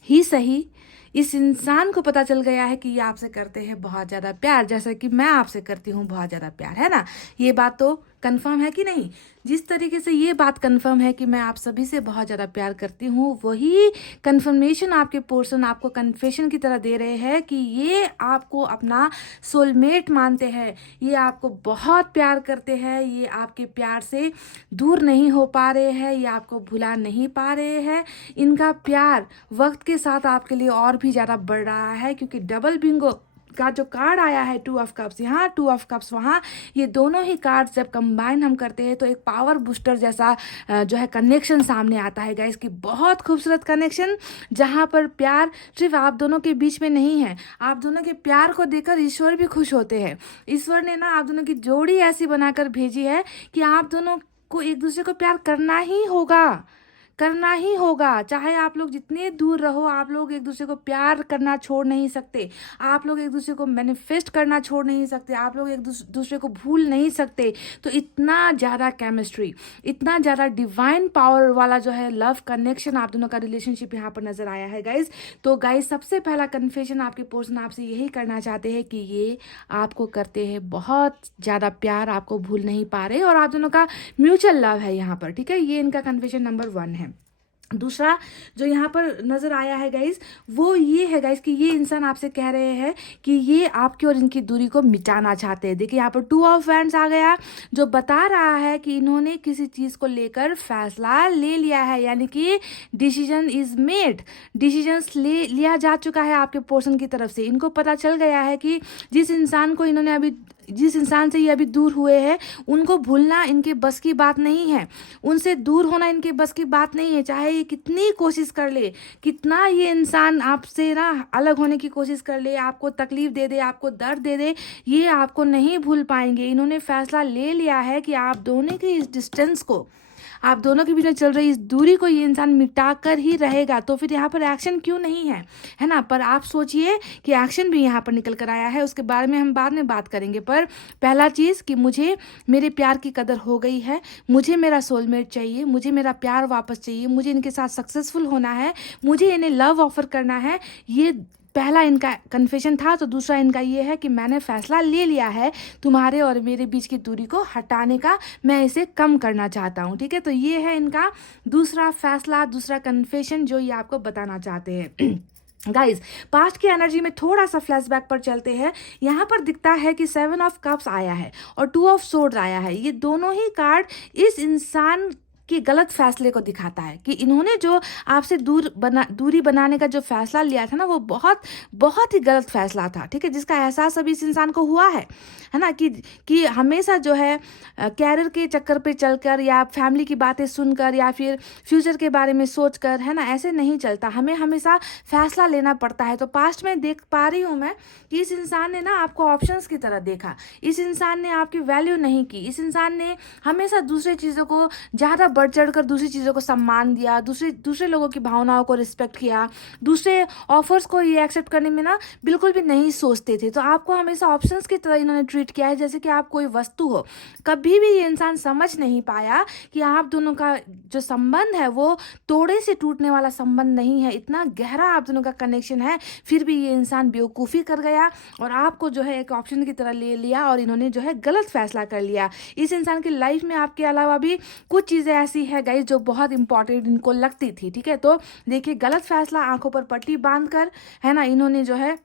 ही सही इस इंसान को पता चल गया है कि ये आपसे करते हैं बहुत ज़्यादा प्यार, जैसा कि मैं आपसे करती हूँ बहुत ज़्यादा प्यार, है ना। ये बात तो कंफर्म है कि नहीं। जिस तरीके से ये बात कंफर्म है कि मैं आप सभी से बहुत ज़्यादा प्यार करती हूँ, वही कंफर्मेशन आपके पोर्शन आपको कन्फेशन की तरह दे रहे हैं कि ये आपको अपना सोलमेट मानते हैं, ये आपको बहुत प्यार करते हैं, ये आपके प्यार से दूर नहीं हो पा रहे हैं, ये आपको भुला नहीं पा रहे हैं। इनका प्यार वक्त के साथ आपके लिए और भी ज़्यादा बढ़ रहा है, क्योंकि डबल बिंगो का जो कार्ड आया है 2 ऑफ कप्स यहाँ, 2 ऑफ कप्स वहाँ, ये दोनों ही कार्ड्स जब कंबाइन हम करते हैं तो एक पावर बूस्टर जैसा जो है कनेक्शन सामने आता है गाइस, की बहुत खूबसूरत कनेक्शन, जहाँ पर प्यार सिर्फ आप दोनों के बीच में नहीं है। आप दोनों के प्यार को देखकर ईश्वर भी खुश होते हैं। ईश्वर ने ना आप दोनों की जोड़ी ऐसी बनाकर भेजी है कि आप दोनों को एक दूसरे को प्यार करना ही होगा, करना ही होगा। चाहे आप लोग जितने दूर रहो, आप लोग एक दूसरे को प्यार करना छोड़ नहीं सकते, आप लोग एक दूसरे को मैनिफेस्ट करना छोड़ नहीं सकते, आप लोग एक दूसरे को भूल नहीं सकते। तो इतना ज़्यादा केमिस्ट्री, इतना ज़्यादा डिवाइन पावर वाला जो है लव कनेक्शन आप दोनों का रिलेशनशिप यहाँ पर नजर आया है गाइज। तो गाइज सबसे पहला कन्फेशन आपके पर्सन आपसे यही करना चाहते हैं कि ये आपको करते हैं बहुत ज़्यादा प्यार, आपको भूल नहीं पा रहे, और आप दोनों का म्यूचुअल लव है यहाँ पर। ठीक है, ये इनका कन्फेशन नंबर 1 है। दूसरा जो यहाँ पर नज़र आया है गाइज, वो ये है गाइज कि ये इंसान आपसे कह रहे हैं कि ये आपकी और इनकी दूरी को मिटाना चाहते हैं। देखिए यहाँ पर 2 ऑफ वैंड्स आ गया, जो बता रहा है कि इन्होंने किसी चीज़ को लेकर फैसला ले लिया है, यानी कि डिसीजन इज मेड, डिसीजंस ले लिया जा चुका है आपके पर्सन की तरफ से। इनको पता चल गया है कि जिस इंसान को इन्होंने अभी, जिस इंसान से ये अभी दूर हुए हैं, उनको भूलना इनके बस की बात नहीं है, उनसे दूर होना इनके बस की बात नहीं है। चाहे ये कितनी कोशिश कर ले, कितना ये इंसान आपसे ना अलग होने की कोशिश कर ले, आपको तकलीफ दे दे, आपको दर्द दे दे, ये आपको नहीं भूल पाएंगे। इन्होंने फैसला ले लिया है कि आप दोनों के इस डिस्टेंस को, आप दोनों के बीच में चल रही इस दूरी को ये इंसान मिटा कर ही रहेगा। तो फिर यहाँ पर एक्शन क्यों नहीं है, है ना। पर आप सोचिए कि एक्शन भी यहाँ पर निकल कर आया है, उसके बारे में हम बाद में बात करेंगे। पर पहला चीज़ कि मुझे मेरे प्यार की कदर हो गई है, मुझे मेरा सोलमेट चाहिए, मुझे मेरा प्यार वापस चाहिए, मुझे इनके साथ सक्सेसफुल होना है, मुझे इन्हें लव ऑफर करना है। ये पहला इनका कन्फेशन था। तो दूसरा इनका ये है कि मैंने फैसला ले लिया है तुम्हारे और मेरे बीच की दूरी को हटाने का, मैं इसे कम करना चाहता हूँ। ठीक है, तो ये है इनका दूसरा फैसला, दूसरा कन्फेशन जो ये आपको बताना चाहते हैं। गाइज पास्ट की एनर्जी में थोड़ा सा फ्लैशबैक पर चलते हैं। यहाँ पर दिखता है कि 7 ऑफ कप्स आया है और 2 ऑफ सोर्ड्स आया है। ये दोनों ही कार्ड इस इंसान कि गलत फैसले को दिखाता है कि इन्होंने जो आपसे दूरी बनाने का जो फैसला लिया था ना, वो बहुत बहुत ही गलत फैसला था। ठीक है, जिसका एहसास अभी इस इंसान को हुआ है ना, कि हमेशा जो है कैरियर के चक्कर पे चलकर या फैमिली की बातें सुनकर या फिर फ्यूचर के बारे में सोचकर, है ना, ऐसे नहीं चलता, हमें हमेशा फैसला लेना पड़ता है। तो पास्ट में देख पा रही हूँ मैं कि इस इंसान ने ना आपको ऑप्शंस की तरह देखा, इस इंसान ने आपकी वैल्यू नहीं की, इस इंसान ने हमेशा दूसरी चीज़ों को ज़्यादा बढ़ चढ़कर दूसरी चीज़ों को सम्मान दिया, दूसरे लोगों की भावनाओं को रिस्पेक्ट किया, दूसरे ऑफर्स को ये एक्सेप्ट करने में ना बिल्कुल भी नहीं सोचते थे। तो आपको हमेशा ऑप्शंस की तरह इन्होंने ट्रीट किया है, जैसे कि आप कोई वस्तु हो। कभी भी ये इंसान समझ नहीं पाया कि आप दोनों का जो संबंध है वो तोड़े से टूटने वाला संबंध नहीं है, इतना गहरा आप दोनों का कनेक्शन है। फिर भी ये इंसान बेवकूफ़ी कर गया और आपको जो है एक ऑप्शन की तरह ले लिया और इन्होंने जो है गलत फैसला कर लिया। इस इंसान की लाइफ में आपके अलावा भी कुछ चीज़ें ऐसी है गाइस जो बहुत इंपॉर्टेंट इनको लगती थी। ठीक है, तो देखिए गलत फैसला, आंखों पर पट्टी बांधकर, है ना, इन्होंने जो है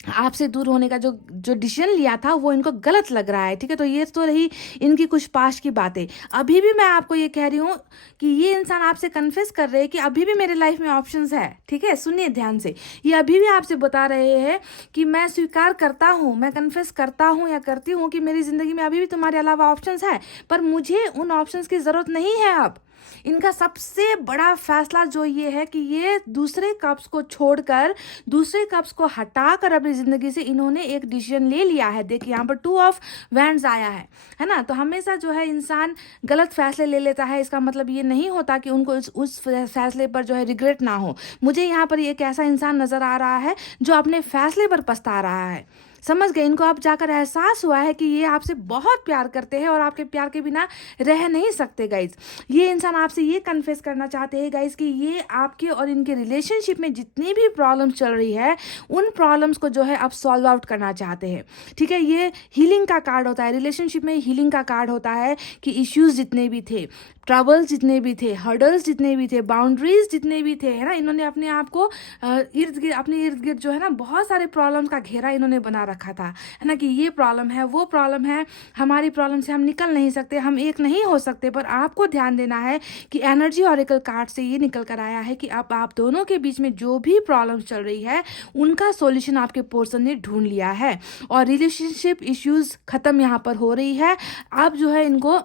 आपसे दूर होने का जो जो डिसीजन लिया था वो इनको गलत लग रहा है, ठीक है। तो ये तो रही इनकी कुछ पास्ट की बातें। अभी भी मैं आपको ये कह रही हूँ कि ये इंसान आपसे कन्फेस कर रहे हैं कि अभी भी मेरे लाइफ में ऑप्शंस है, ठीक है। सुनिए ध्यान से, ये अभी भी आपसे बता रहे हैं कि मैं स्वीकार करता हूँ, मैं कन्फेस करता हूँ या करती हूँ कि मेरी ज़िंदगी में अभी भी तुम्हारे अलावा ऑप्शंस है, पर मुझे उन ऑप्शंस की ज़रूरत नहीं है अब। इनका सबसे बड़ा फैसला जो ये है कि ये दूसरे कप्स को छोड़कर, दूसरे कप्स को हटाकर अपनी ज़िंदगी से इन्होंने एक डिसीजन ले लिया है। देखिए यहाँ पर 2 ऑफ वैंड्स आया है ना। तो हमेशा जो है इंसान गलत फैसले ले लेता है, इसका मतलब ये नहीं होता कि उनको उस फैसले पर जो है रिग्रेट ना हो। मुझे यहाँ पर एक ऐसा इंसान नज़र आ रहा है जो अपने फैसले पर पछता रहा है। समझ गए, इनको अब जाकर एहसास हुआ है कि ये आपसे बहुत प्यार करते हैं और आपके प्यार के बिना रह नहीं सकते गाइज। ये इंसान आपसे ये कन्फेस करना चाहते हैं गाइज कि ये आपके और इनके रिलेशनशिप में जितनी भी प्रॉब्लम्स चल रही है उन प्रॉब्लम्स को जो है अब सॉल्व आउट करना चाहते हैं, ठीक है। ये हीलिंग का कार्ड होता है, रिलेशनशिप में हीलिंग का कार्ड होता है कि इश्यूज जितने भी थे, ट्रबल्स जितने भी थे, हर्डल्स जितने भी थे, बाउंड्रीज जितने भी थे, है ना, इन्होंने अपने आप को इर्द गिर्द, अपने इर्द गिर्द जो है ना बहुत सारे प्रॉब्लम्स का घेरा इन्होंने बना रखा था, है ना, कि ये प्रॉब्लम है, वो प्रॉब्लम है, हमारी प्रॉब्लम से हम निकल नहीं सकते, हम एक नहीं हो सकते। पर आपको ध्यान देना है कि एनर्जी ऑरेकल कार्ड से ये निकल कर आया है कि अब आप दोनों के बीच में जो भी प्रॉब्लम चल रही है उनका सॉल्यूशन आपके पर्सन ने ढूंढ लिया है और रिलेशनशिप इश्यूज खत्म यहाँ पर हो रही है। अब जो है इनको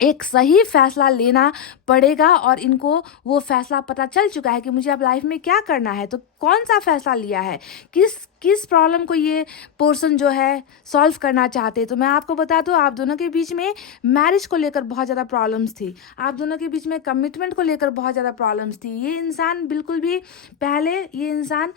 एक सही फैसला लेना पड़ेगा और इनको वो फैसला पता चल चुका है कि मुझे अब लाइफ में क्या करना है। तो कौन सा फैसला लिया है, किस प्रॉब्लम को ये पर्सन जो है सॉल्व करना चाहते हैं। तो मैं आपको बता दूं, आप दोनों के बीच में मैरिज को लेकर बहुत ज़्यादा प्रॉब्लम्स थी, आप दोनों के बीच में कमिटमेंट को लेकर बहुत ज़्यादा प्रॉब्लम्स थी। ये इंसान बिल्कुल भी पहले, ये इंसान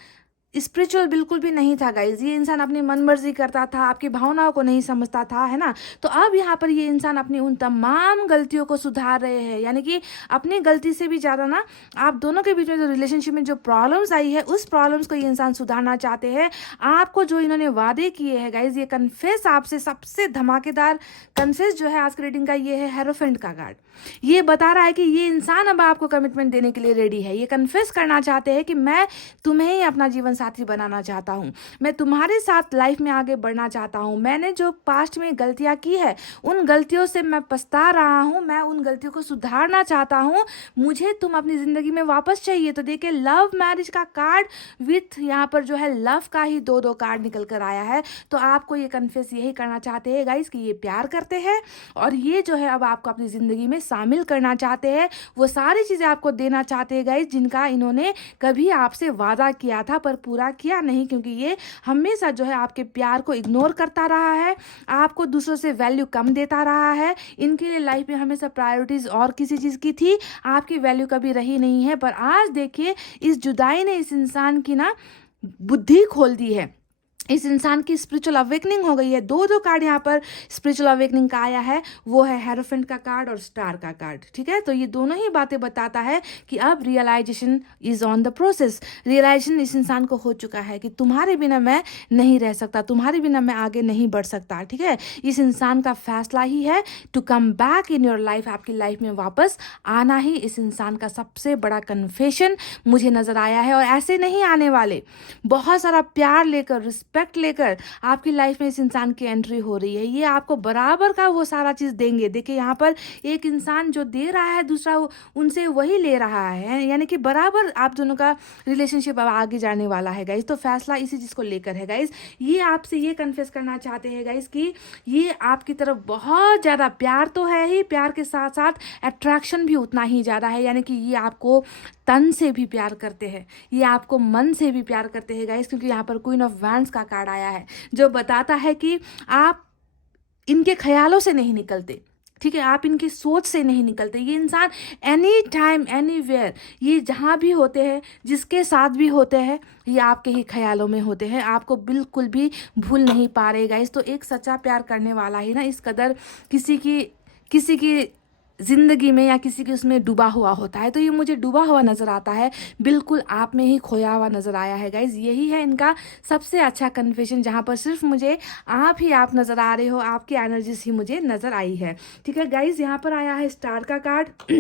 स्पिरिचुअल बिल्कुल भी नहीं था गाइज। ये इंसान अपनी मन मर्जी करता था, आपकी भावनाओं को नहीं समझता था, है ना। तो अब यहाँ पर ये इंसान अपनी उन तमाम गलतियों को सुधार रहे हैं, यानी कि अपनी गलती से भी ज़्यादा ना आप दोनों के बीच में जो रिलेशनशिप में जो प्रॉब्लम्स आई है उस प्रॉब्लम्स को ये इंसान सुधारना चाहते हैं। आपको जो इन्होंने वादे किए हैं गाइज, ये कन्फेस आपसे सबसे धमाकेदार कन्फेस जो है आज की रीडिंग का ये है हेरोफेंट का कार्ड। ये बता रहा है कि ये इंसान अब आपको कमिटमेंट देने के लिए रेडी है। ये कन्फेस करना चाहते हैं कि मैं तुम्हें ही अपना जीवन साथी बनाना चाहता हूँ, मैं तुम्हारे साथ लाइफ में आगे बढ़ना चाहता हूँ। मैंने जो पास्ट में गलतियाँ की है उन गलतियों से मैं पछता रहा हूँ, मैं उन गलतियों को सुधारना चाहता हूँ, मुझे तुम अपनी ज़िंदगी में वापस चाहिए। तो देखिए लव मैरिज का कार्ड विथ यहाँ पर जो है लव का ही दो कार्ड निकल कर आया है। तो आपको ये कन्फेस यही करना चाहते हैं गाइस कि ये प्यार करते हैं और ये जो है अब आपको अपनी ज़िंदगी में शामिल करना चाहते हैं, वो सारी चीज़ें आपको देना चाहते हैं गाइस जिनका इन्होंने कभी आपसे वादा किया था पर पूरा किया नहीं, क्योंकि ये हमेशा जो है आपके प्यार को इग्नोर करता रहा है, आपको दूसरों से वैल्यू कम देता रहा है। इनके लिए लाइफ में हमेशा प्रायोरिटीज़ और किसी चीज़ की थी, आपकी वैल्यू कभी रही नहीं है। पर आज देखिए इस जुदाई ने इस इंसान की ना बुद्धि खोल दी है, इस इंसान की स्पिरिचुअल अवेकनिंग हो गई है। दो कार्ड यहाँ पर स्पिरिचुअल अवेकनिंग का आया है, वो है हेरोफेंट का कार्ड और स्टार का कार्ड, ठीक है। तो ये दोनों ही बातें बताता है कि अब realization is on the process. Realization इस इंसान को हो चुका है कि तुम्हारे बिना मैं नहीं रह सकता, तुम्हारे बिना मैं आगे नहीं बढ़ सकता, ठीक है। इस इंसान का फैसला ही है to come back in your life, आपकी लाइफ में वापस आना ही इस इंसान का सबसे बड़ा कन्फेशन मुझे नज़र आया है। और ऐसे नहीं आने वाले, बहुत सारा प्यार लेकर, रिस्पेक्ट लेकर आपकी लाइफ में इस इंसान की एंट्री हो रही है। ये आपको बराबर का वो सारा चीज़ देंगे। देखिए यहाँ पर एक इंसान जो दे रहा है दूसरा उनसे वही ले रहा है, यानी कि बराबर आप दोनों का रिलेशनशिप अब आगे जाने वाला है गाइज। तो फैसला इसी चीज़ को लेकर है गाइज। ये आपसे ये कन्फेस करना चाहते हैं गाइज कि ये आपकी तरफ बहुत ज़्यादा प्यार तो है ही, प्यार के साथ साथ अट्रैक्शन भी उतना ही ज़्यादा है, यानी कि ये आपको तन से भी प्यार करते हैं, ये आपको मन से भी प्यार करते हैं गाइस। क्योंकि यहाँ पर क्वीन ऑफ वैंड्स का कार्ड आया है जो बताता है कि आप इनके ख्यालों से नहीं निकलते, ठीक है, आप इनकी सोच से नहीं निकलते। ये इंसान एनी टाइम एनीवेयर, ये जहाँ भी होते हैं, जिसके साथ भी होते हैं, ये आपके ही ख्यालों में होते हैं, आपको बिल्कुल भी भूल नहीं पा रहे गाइस। तो एक सच्चा प्यार करने वाला ही ना इस कदर किसी की ज़िंदगी में या किसी के उसमें डूबा हुआ होता है। तो ये मुझे डूबा हुआ नज़र आता है, बिल्कुल आप में ही खोया हुआ नज़र आया है गाइज। यही है इनका सबसे अच्छा कन्फेशन, जहाँ पर सिर्फ मुझे आप नज़र आ रहे हो, आपकी एनर्जीज ही मुझे नज़र आई है, ठीक है गाइज। यहाँ पर आया है स्टार का कार्ड।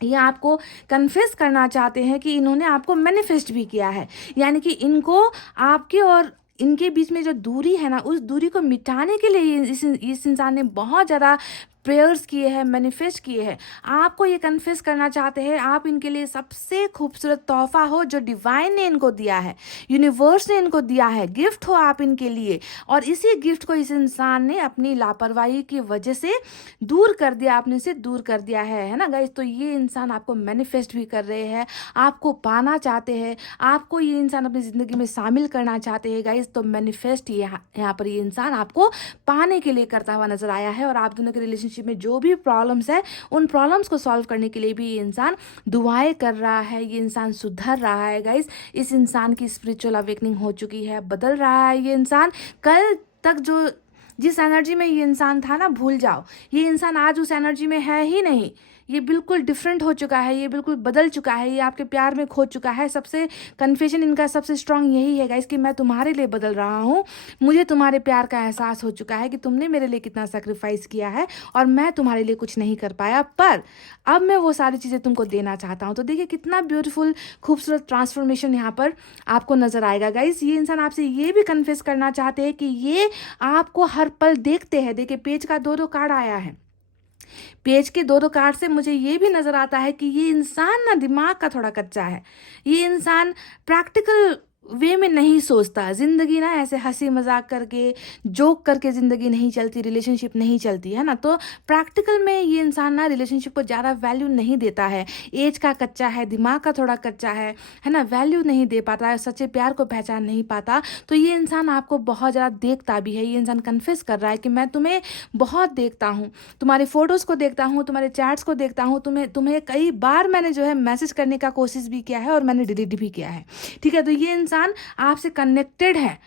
ये आपको कन्फेस करना चाहते हैं कि इन्होंने आपको मैनिफेस्ट भी किया है, यानी कि इनको आपके और इनके बीच में जो दूरी है ना, उस दूरी को मिटाने के लिए इस इंसान ने बहुत ज़्यादा प्रेयर्स किए हैं, मैनिफेस्ट किए हैं। आपको ये कन्फेस करना चाहते हैं आप इनके लिए सबसे खूबसूरत तोहफा हो जो डिवाइन ने इनको दिया है, यूनिवर्स ने इनको दिया है, गिफ्ट हो आप इनके लिए। और इसी गिफ्ट को इस इंसान ने अपनी लापरवाही की वजह से दूर कर दिया, आपने से दूर कर दिया है ना गाइस। तो ये इंसान आपको मैनिफेस्ट भी कर रहे हैं, आपको पाना चाहते हैं, आपको ये इंसान अपनी ज़िंदगी में शामिल करना चाहते हैं गाइस। तो मैनिफेस्ट यहाँ पर ये इंसान आपको पाने के लिए करता हुआ नजर आया है। और आप दोनों के रिलेशनशिप में जो भी प्रॉब्लम्स है, उन प्रॉब्लम्स को सॉल्व करने के लिए भी ये इंसान दुआएं कर रहा है, ये इंसान सुधर रहा है गाइस। इस इंसान की स्पिरिचुअल अवेकनिंग हो चुकी है, बदल रहा है ये इंसान। कल तक जो जिस एनर्जी में ये इंसान था ना, भूल जाओ, ये इंसान आज उस एनर्जी में है ही नहीं। ये बिल्कुल डिफरेंट हो चुका है, ये बिल्कुल बदल चुका है, ये आपके प्यार में खो चुका है। सबसे कन्फेशन इनका सबसे स्ट्रांग यही है गाइस कि मैं तुम्हारे लिए बदल रहा हूँ, मुझे तुम्हारे प्यार का एहसास हो चुका है कि तुमने मेरे लिए कितना सेक्रीफाइस किया है और मैं तुम्हारे लिए कुछ नहीं कर पाया, पर अब मैं वो सारी चीज़ें तुमको देना चाहता हूँ। तो देखिए कितना ब्यूटीफुल खूबसूरत ट्रांसफॉर्मेशन यहाँ पर आपको नजर आएगा गाइस। ये इंसान आपसे ये भी कन्फेस करना चाहते हैं कि ये आपको हर पल देखते हैं। देखिए पेज का दो कार्ड आया है, पेज के दो कार्ड से मुझे ये भी नजर आता है कि ये इंसान ना दिमाग का थोड़ा कच्चा है, ये इंसान प्रैक्टिकल वे में नहीं सोचता। जिंदगी ना ऐसे हंसी मजाक करके, जोक करके जिंदगी नहीं चलती, रिलेशनशिप नहीं चलती है ना। तो प्रैक्टिकल में ये इंसान ना रिलेशनशिप को ज़्यादा वैल्यू नहीं देता है, एज का कच्चा है, दिमाग का थोड़ा कच्चा है ना, वैल्यू नहीं दे पाता है, सच्चे प्यार को पहचान नहीं पाता। तो ये इंसान आपको बहुत ज़्यादा देखता भी है। ये इंसान कन्फेस कर रहा है कि मैं तुम्हें बहुत देखता हूँ, तुम्हारे फोटोज़ को देखता हूँ, तुम्हारे चैट्स को देखता हूँ, तुम्हें कई बार मैंने जो है मैसेज करने का कोशिश भी किया है और मैंने डिलीट भी किया है। ठीक है, तो ये इंसान आपसे कनेक्टेड है।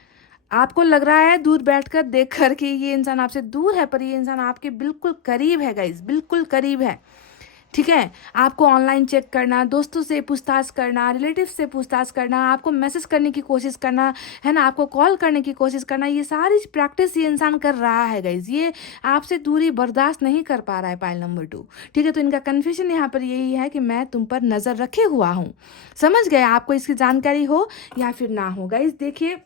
आपको लग रहा है दूर बैठकर देख कर कि ये इंसान आपसे दूर है, पर ये इंसान आपके बिल्कुल करीब है गाइस, बिल्कुल करीब है। ठीक है, आपको ऑनलाइन चेक करना, दोस्तों से पूछताछ करना, रिलेटिव से पूछताछ करना, आपको मैसेज करने की कोशिश करना है ना, आपको कॉल करने की कोशिश करना, ये सारी प्रैक्टिस ये इंसान कर रहा है गाइज। ये आपसे दूरी बर्दाश्त नहीं कर पा रहा है, पाइल नंबर 2। ठीक है, तो इनका कन्फ्यूजन यहाँ पर यही है कि मैं तुम पर नज़र रखे हुआ हूँ। समझ गए, आपको इसकी जानकारी हो या फिर ना हो गाइज। देखिए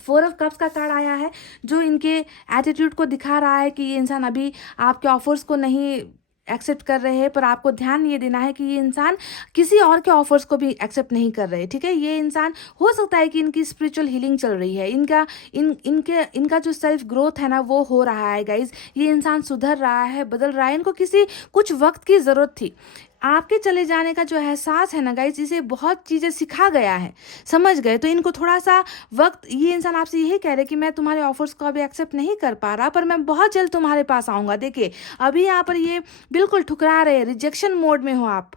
4 ऑफ कप्स का कार्ड आया है जो इनके एटीट्यूड को दिखा रहा है कि ये इंसान अभी आपके ऑफर्स को नहीं एक्सेप्ट कर रहे हैं, पर आपको ध्यान ये देना है कि ये इंसान किसी और के ऑफर्स को भी एक्सेप्ट नहीं कर रहे। ठीक है, ये इंसान हो सकता है कि इनकी स्पिरिचुअल हीलिंग चल रही है, इनका जो सेल्फ ग्रोथ है ना वो हो रहा है गाइज। ये इंसान सुधर रहा है, बदल रहा है, इनको कुछ वक्त की ज़रूरत थी। आपके चले जाने का जो एहसास है ना गाइज, इसे बहुत चीज़ें सिखा गया है, समझ गए। तो इनको थोड़ा सा वक्त, ये इंसान आपसे यही कह रहे कि मैं तुम्हारे ऑफर्स को अभी एक्सेप्ट नहीं कर पा रहा, पर मैं बहुत जल्द तुम्हारे पास आऊँगा। देखिए अभी यहाँ पर ये बिल्कुल ठुकरा रहे, रिजेक्शन मोड में हो आप,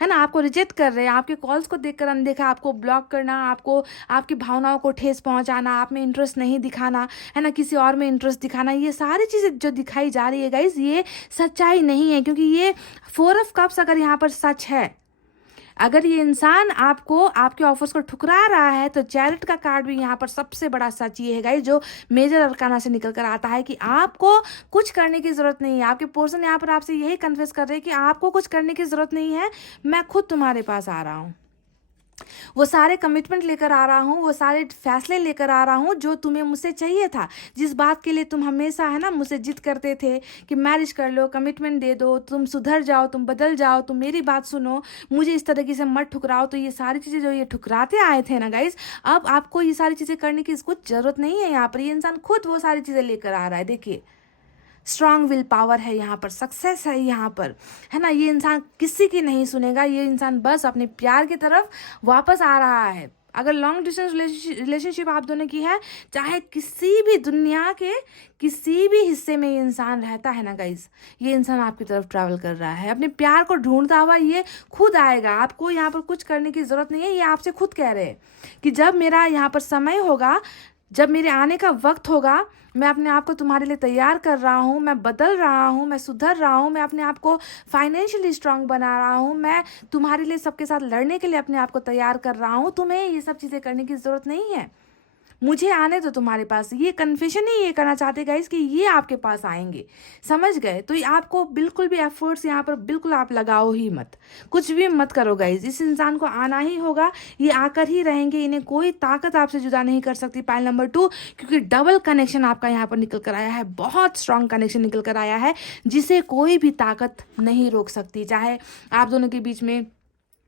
है ना, आपको रिजेक्ट कर रहे हैं। आपके कॉल्स को देखकर अनदेखा, आपको ब्लॉक करना, आपको आपकी भावनाओं को ठेस पहुंचाना, आप में इंटरेस्ट नहीं दिखाना, है ना, किसी और में इंटरेस्ट दिखाना, ये सारी चीज़ें जो दिखाई जा रही है गाइज, ये सच्चाई नहीं है। क्योंकि ये 4 ऑफ कप्स अगर यहाँ पर सच है, अगर ये इंसान आपको आपके ऑफर्स को ठुकरा रहा है, तो चैरिट का कार्ड भी यहाँ पर सबसे बड़ा सच ये है गाइस, जो मेजर अरकाना से निकल कर आता है कि आपको कुछ करने की ज़रूरत नहीं है। आपके पर्सन यहाँ पर आपसे यही कन्फेस कर रहे हैं कि आपको कुछ करने की ज़रूरत नहीं है, मैं खुद तुम्हारे पास आ रहा हूँ, वो सारे कमिटमेंट लेकर आ रहा हूँ, वो सारे फैसले लेकर आ रहा हूँ जो तुम्हें मुझसे चाहिए था, जिस बात के लिए तुम हमेशा, है ना, मुझसे जिद करते थे कि मैरिज कर लो, कमिटमेंट दे दो, तुम सुधर जाओ, तुम बदल जाओ, तुम मेरी बात सुनो, मुझे इस तरीके से मत ठुकराओ। तो ये सारी चीज़ें जो ये ठुकराते आए थे ना गाइज, अब आपको ये सारी चीज़ें करने की कुछ ज़रूरत नहीं है। यहाँ पर ये इंसान खुद वो सारी चीज़ें लेकर आ रहा है। देखिए स्ट्रांग विल पावर है यहाँ पर, सक्सेस है यहाँ पर, है ना। ये इंसान किसी की नहीं सुनेगा, ये इंसान बस अपने प्यार की तरफ वापस आ रहा है। अगर लॉन्ग डिस्टेंस रिलेशनशिप आप दोनों की है, चाहे किसी भी दुनिया के किसी भी हिस्से में ये इंसान रहता है ना गाइज, ये इंसान आपकी तरफ ट्रैवल कर रहा है, अपने प्यार को ढूंढता हुआ ये खुद आएगा। आपको यहाँ पर कुछ करने की ज़रूरत नहीं है, ये आपसे खुद कह रहे हैं कि जब मेरा यहाँ पर समय होगा, जब मेरे आने का वक्त होगा, मैं अपने आप को तुम्हारे लिए तैयार कर रहा हूँ, मैं बदल रहा हूँ, मैं सुधर रहा हूँ, मैं अपने आप को फाइनेंशियली स्ट्रांग बना रहा हूँ, मैं तुम्हारे लिए सबके साथ लड़ने के लिए अपने आप को तैयार कर रहा हूँ। तुम्हें ये सब चीज़ें करने की ज़रूरत नहीं है, मुझे आने दो तुम्हारे पास। ये कन्फेशन ही ये करना चाहते गाइस कि ये आपके पास आएंगे, समझ गए? तो ये आपको बिल्कुल भी एफर्ट्स यहाँ पर बिल्कुल आप लगाओ ही मत, कुछ भी मत करो गाइस। इस इंसान को आना ही होगा, ये आकर ही रहेंगे, इन्हें कोई ताकत आपसे जुदा नहीं कर सकती। पाइल नंबर 2, क्योंकि डबल कनेक्शन आपका यहाँ पर निकल कर आया है, बहुत स्ट्रांग कनेक्शन निकल कर आया है, जिसे कोई भी ताकत नहीं रोक सकती। चाहे आप दोनों के बीच में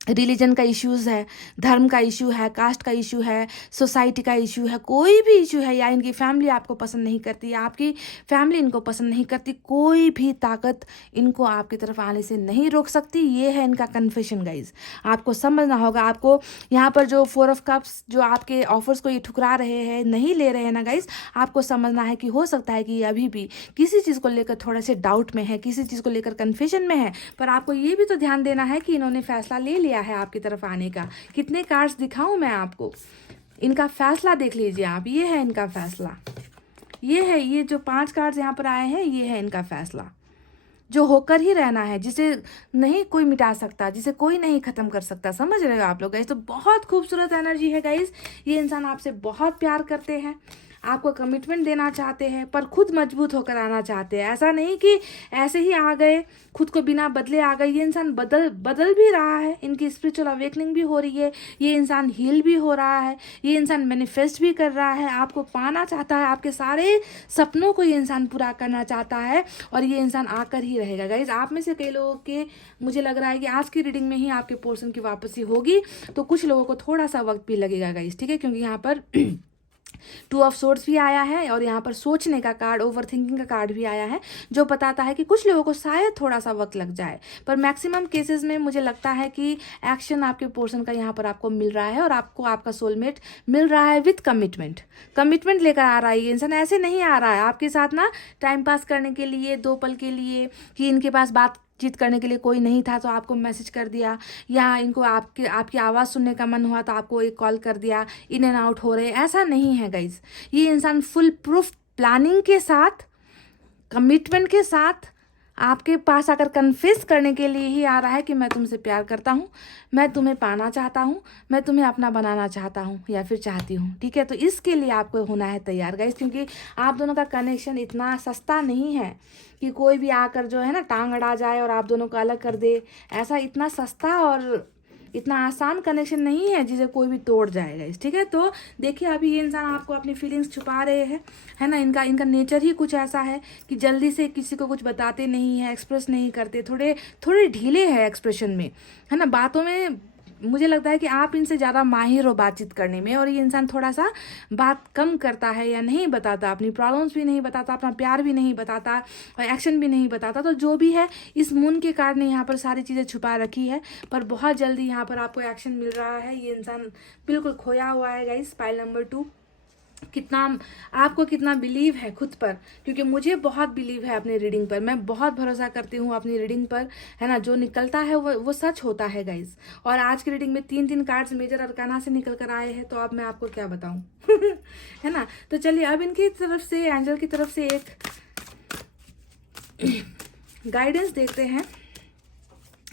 रिलीजन का इश्यूज़ है, धर्म का इशू है, कास्ट का इशू है, सोसाइटी का इशू है, कोई भी इशू है, या इनकी फैमिली आपको पसंद नहीं करती, या आपकी फैमिली इनको पसंद नहीं करती, कोई भी ताकत इनको आपकी तरफ आने से नहीं रोक सकती। ये है इनका कन्फेशन गाइज। आपको समझना होगा। आपको यहाँ पर जो 4 ऑफ कप्स जो आपके ऑफर्स को ये ठुकरा रहे हैं, नहीं ले रहे हैं ना गाइज, आपको समझना है कि हो सकता है कि ये अभी भी किसी चीज़ को लेकर थोड़ा से डाउट में है, किसी चीज़ को लेकर कन्फ्यूजन में है। पर आपको ये भी तो ध्यान देना है कि इन्होंने फैसला ले लिया है आपकी तरफ आने का। कितने कार्ड्स दिखाऊं मैं आपको? इनका फैसला देख लीजिए आप। ये है इनका फैसला, ये है, ये जो 5 कार्ड्स यहाँ पर आए हैं, ये है इनका फैसला, जो होकर ही रहना है, जिसे नहीं कोई मिटा सकता, जिसे कोई नहीं खत्म कर सकता। समझ रहे हो आप लोग गाइस? तो बहुत खूबसूरत एनर्जी है गाइस। ये इंसान आपसे बहुत प्यार करते हैं, आपको कमिटमेंट देना चाहते हैं, पर खुद मजबूत होकर आना चाहते हैं। ऐसा नहीं कि ऐसे ही आ गए, खुद को बिना बदले आ गए। ये इंसान बदल भी रहा है, इनकी स्पिरिचुअल अवेकनिंग भी हो रही है, ये इंसान हील भी हो रहा है, ये इंसान मैनिफेस्ट भी कर रहा है, आपको पाना चाहता है, आपके सारे सपनों को ये इंसान पूरा करना चाहता है, और ये इंसान आकर ही रहेगा गाइज। आप में से कई लोगों के मुझे लग रहा है कि आज की रीडिंग में ही आपके पोर्शन की वापसी होगी, तो कुछ लोगों को थोड़ा सा वक्त भी लगेगा गाइज, ठीक है? क्योंकि यहाँ पर 2 ऑफ सोर्ड्स भी आया है, और यहाँ पर सोचने का कार्ड, ओवर थिंकिंग का कार्ड भी आया है, जो बताता है कि कुछ लोगों को शायद थोड़ा सा वक्त लग जाए, पर मैक्सिमम केसेस में मुझे लगता है कि एक्शन आपके पोर्शन का यहाँ पर आपको मिल रहा है, और आपको आपका सोलमेट मिल रहा है विथ कमिटमेंट लेकर आ रहा है। ये इंसान ऐसे नहीं आ रहा है आपके साथ ना टाइम पास करने के लिए, 2 पल के लिए, कि इनके पास बातचीत करने के लिए कोई नहीं था तो आपको मैसेज कर दिया, या इनको आपकी आवाज़ सुनने का मन हुआ तो आपको एक कॉल कर दिया, इन एंड आउट हो रहे। ऐसा नहीं है गाइज। ये इंसान फुल प्रूफ प्लानिंग के साथ, कमिटमेंट के साथ आपके पास आकर कन्फेस करने के लिए ही आ रहा है कि मैं तुमसे प्यार करता हूँ, मैं तुम्हें पाना चाहता हूँ, मैं तुम्हें अपना बनाना चाहता हूँ या फिर चाहती हूँ, ठीक है? तो इसके लिए आपको होना है तैयार गाइस, क्योंकि आप दोनों का कनेक्शन इतना सस्ता नहीं है कि कोई भी आकर जो है ना टांग अड़ा जाए और आप दोनों को अलग कर दे। ऐसा इतना सस्ता और इतना आसान कनेक्शन नहीं है जिसे कोई भी तोड़ जाएगा इस, ठीक है? तो देखिए अभी ये इंसान आपको अपनी फीलिंग्स छुपा रहे हैं, है ना? इनका नेचर ही कुछ ऐसा है कि जल्दी से किसी को कुछ बताते नहीं है, एक्सप्रेस नहीं करते, थोड़े ढीले हैं एक्सप्रेशन में, है ना? बातों में मुझे लगता है कि आप इनसे ज़्यादा माहिर हो बातचीत करने में, और ये इंसान थोड़ा सा बात कम करता है या नहीं बताता, अपनी प्रॉब्लम्स भी नहीं बताता, अपना प्यार भी नहीं बताता, और एक्शन भी नहीं बताता। तो जो भी है, इस मून के कार्ड ने यहाँ पर सारी चीज़ें छुपा रखी है, पर बहुत जल्दी यहाँ पर आपको एक्शन मिल रहा है। ये इंसान बिल्कुल खोया हुआ है गाइस। पाइल नंबर 2, कितना बिलीव है खुद पर, क्योंकि मुझे बहुत बिलीव है अपनी रीडिंग पर, मैं बहुत भरोसा करती हूँ अपनी रीडिंग पर, है ना? जो निकलता है वो सच होता है गाइज। और आज की रीडिंग में 3 कार्ड्स मेजर अरकाना से निकल कर आए हैं, तो अब मैं आपको क्या बताऊँ है ना? तो चलिए अब इनकी तरफ से, एंजल की तरफ से एक गाइडेंस देखते हैं,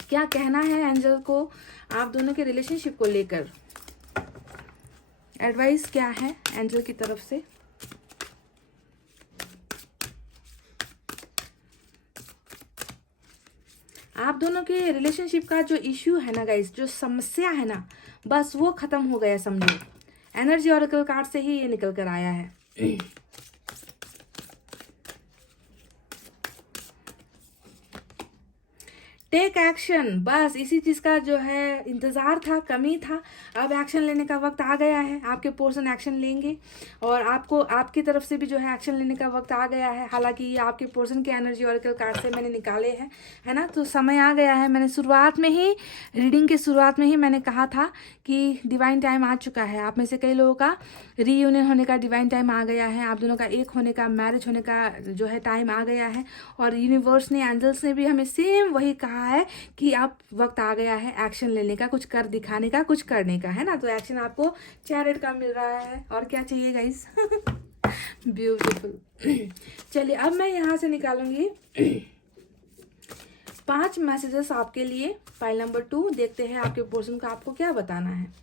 क्या कहना है एंजल को आप दोनों के रिलेशनशिप को लेकर। एडवाइस क्या है एंजल की तरफ से? आप दोनों के रिलेशनशिप का जो इश्यू है ना गाइस, जो समस्या है ना, बस वो खत्म हो गया समझो। एनर्जी ऑरेकल कार्ड से ही ये निकल कर आया है। टेक एक्शन, बस इसी चीज़ का जो है इंतज़ार था, कमी था। अब एक्शन लेने का वक्त आ गया है, आपके पोर्शन एक्शन लेंगे, और आपको आपकी तरफ से भी जो है एक्शन लेने का वक्त आ गया है। हालांकि ये आपके पोर्शन के एनर्जी ऑरेकल कार्ड से मैंने निकाले हैं, है ना? तो समय आ गया है। मैंने शुरुआत में ही, रीडिंग के शुरुआत में ही मैंने कहा था कि डिवाइन टाइम आ चुका है। आप में से कई लोगों का रीयूनियन होने का डिवाइन टाइम आ गया है, आप दोनों का एक होने का, मैरिज होने का जो है टाइम आ गया है। और यूनिवर्स ने, एंजल्स ने भी हमें सेम वही कहा है कि अब वक्त आ गया है एक्शन लेने का, कुछ कर दिखाने का, कुछ करने का, है ना? तो एक्शन आपको चैरियट का मिल रहा है, और क्या चाहिए गाइस? ब्यूटीफुल। चलिए अब मैं यहाँ से निकालूंगी 5 मैसेजेस आपके लिए। फाइल नंबर 2, देखते हैं आपके पोर्शन का आपको क्या बताना है।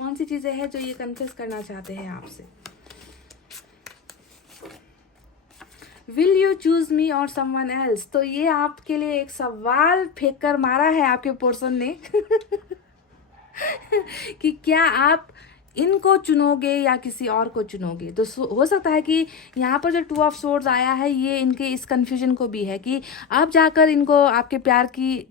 कौन सी चीज़ें हैं जो ये कन्फेस करना चाहते हैं आपसे। विल यू चूज मी और समवन एल्स। तो ये आपके लिए एक सवाल फेंक कर मारा है आपके पर्सन ने कि क्या आप इनको चुनोगे या किसी और को चुनोगे। तो हो सकता है कि यहाँ पर जो 2 ऑफ सोर्ड्स आया है ये इनके इस कन्फ्यूजन को भी है कि अब जाकर इनको आपके प्यार की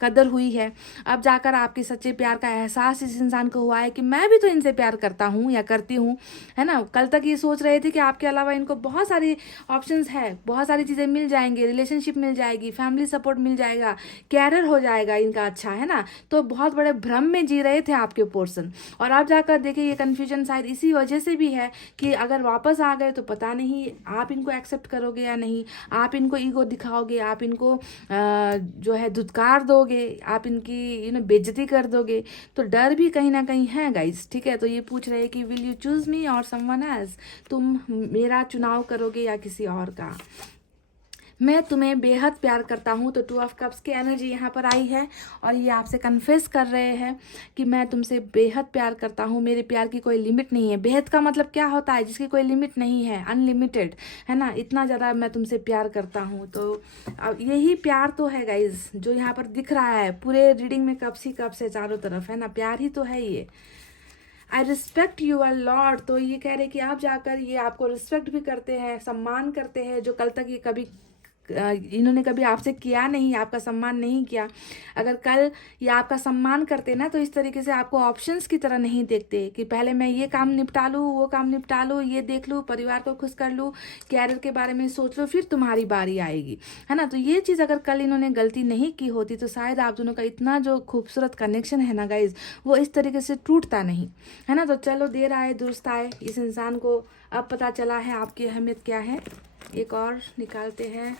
कदर हुई है, अब जाकर आपके सच्चे प्यार का एहसास इस इंसान को हुआ है कि मैं भी तो इनसे प्यार करता हूँ या करती हूँ, है ना। कल तक ये सोच रहे थे कि आपके अलावा इनको बहुत सारी ऑप्शंस है, बहुत सारी चीज़ें मिल जाएंगी, रिलेशनशिप मिल जाएगी, फैमिली सपोर्ट मिल जाएगा, कैरियर हो जाएगा इनका अच्छा, है ना। तो बहुत बड़े भ्रम में जी रहे थे आपके पर्सन। और आप जाकर देखिए ये कन्फ्यूजन शायद इसी वजह से भी है कि अगर वापस आ गए तो पता नहीं आप इनको एक्सेप्ट करोगे या नहीं, आप इनको ईगो दिखाओगे, आप इनको जो है धुतकार दोगे, आप इनकी बेइज्जती कर दोगे। तो डर भी कहीं ना कहीं है गाइस, ठीक है। तो ये पूछ रहे हैं कि विल यू चूज मी और समवन एल्स, तुम मेरा चुनाव करोगे या किसी और का। मैं तुम्हें बेहद प्यार करता हूँ। तो 2 ऑफ कप्स की एनर्जी यहाँ पर आई है और ये आपसे कन्फेस कर रहे हैं कि मैं तुमसे बेहद प्यार करता हूँ, मेरे प्यार की कोई लिमिट नहीं है। बेहद का मतलब क्या होता है, जिसकी कोई लिमिट नहीं है, अनलिमिटेड, है ना। इतना ज़्यादा मैं तुमसे प्यार करता हूँ। तो अब यही प्यार तो है गाइज जो यहाँ पर दिख रहा है। पूरे रीडिंग में कप्स ही कप्स है चारों तरफ, है ना। प्यार ही तो है ये। I respect you a lot. तो ये कह रहे कि आप जाकर ये आपको रिस्पेक्ट भी करते हैं, सम्मान करते हैं, जो कल तक ये कभी इन्होंने कभी आपसे किया नहीं, आपका सम्मान नहीं किया। अगर कल ये आपका सम्मान करते ना तो इस तरीके से आपको ऑप्शंस की तरह नहीं देखते कि पहले मैं ये काम निपटा लूँ, वो काम निपटा लूँ, ये देख लूँ, परिवार को खुश कर लूँ, कैरियर के बारे में सोच लो, फिर तुम्हारी बारी आएगी, है ना। तो ये चीज़ अगर कल इन्होंने गलती नहीं की होती तो शायद आप दोनों का इतना जो खूबसूरत कनेक्शन है ना गाइज, वो इस तरीके से टूटता नहीं, है ना। तो चलो देर आए दुरुस्त आए, इस इंसान को अब पता चला है आपकी अहमियत क्या है। एक और निकालते हैं।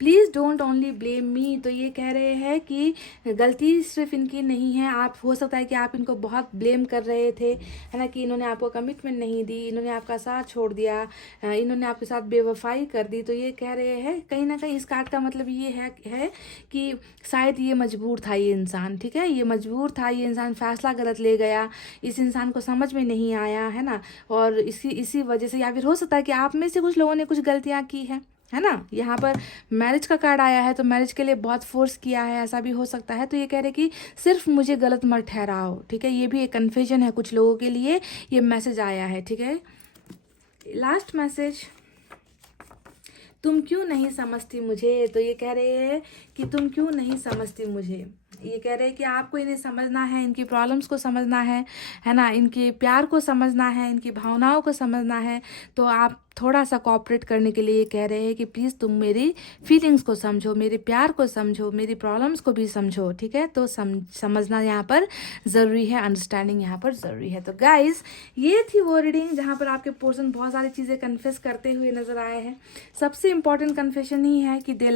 Please don't only blame me. तो ये कह रहे हैं कि गलती सिर्फ इनकी नहीं है, आप हो सकता है कि आप इनको बहुत ब्लेम कर रहे थे, है ना, कि इन्होंने आपको कमिटमेंट नहीं दी, इन्होंने आपका साथ छोड़ दिया, इन्होंने आपके साथ बेवफाई कर दी। तो ये कह रहे हैं कहीं ना कहीं इस कार्ड का मतलब ये है कि शायद ये मजबूर था ये इंसान, ठीक है, ये मजबूर था, ये इंसान फैसला गलत ले गया, इस इंसान को समझ में नहीं आया, है ना। और इसी वजह से, या फिर हो सकता है कि आप में से कुछ लोगों ने कुछ गलतियाँ की है ना। यहाँ पर मैरिज का कार्ड आया है तो मैरिज के लिए बहुत फोर्स किया है, ऐसा भी हो सकता है। तो ये कह रहे कि सिर्फ मुझे गलत मत ठहराओ, ठीक है। ये भी एक कन्फ्यूजन है कुछ लोगों के लिए, ये मैसेज आया है, ठीक है। लास्ट मैसेज, तुम क्यों नहीं समझती मुझे। तो ये कह रहे हैं कि तुम क्यों नहीं समझती मुझे। ये कह रहे हैं कि आपको इन्हें समझना है, इनकी प्रॉब्लम्स को समझना है ना, इनके प्यार को समझना है, इनकी भावनाओं को समझना है। तो आप थोड़ा सा कोऑपरेट करने के लिए कह रहे हैं कि प्लीज़ तुम मेरी फीलिंग्स को समझो, मेरे प्यार को समझो, मेरी प्रॉब्लम्स को भी समझो, ठीक है। तो समझना यहाँ पर ज़रूरी है, अंडरस्टैंडिंग यहाँ पर ज़रूरी है। तो गाइस ये थी वो रीडिंग जहाँ पर आपके पर्सन बहुत सारी चीज़ें कन्फेस करते हुए नज़र आए हैं। सबसे इम्पॉर्टेंट कन्फेशन ही है कि दे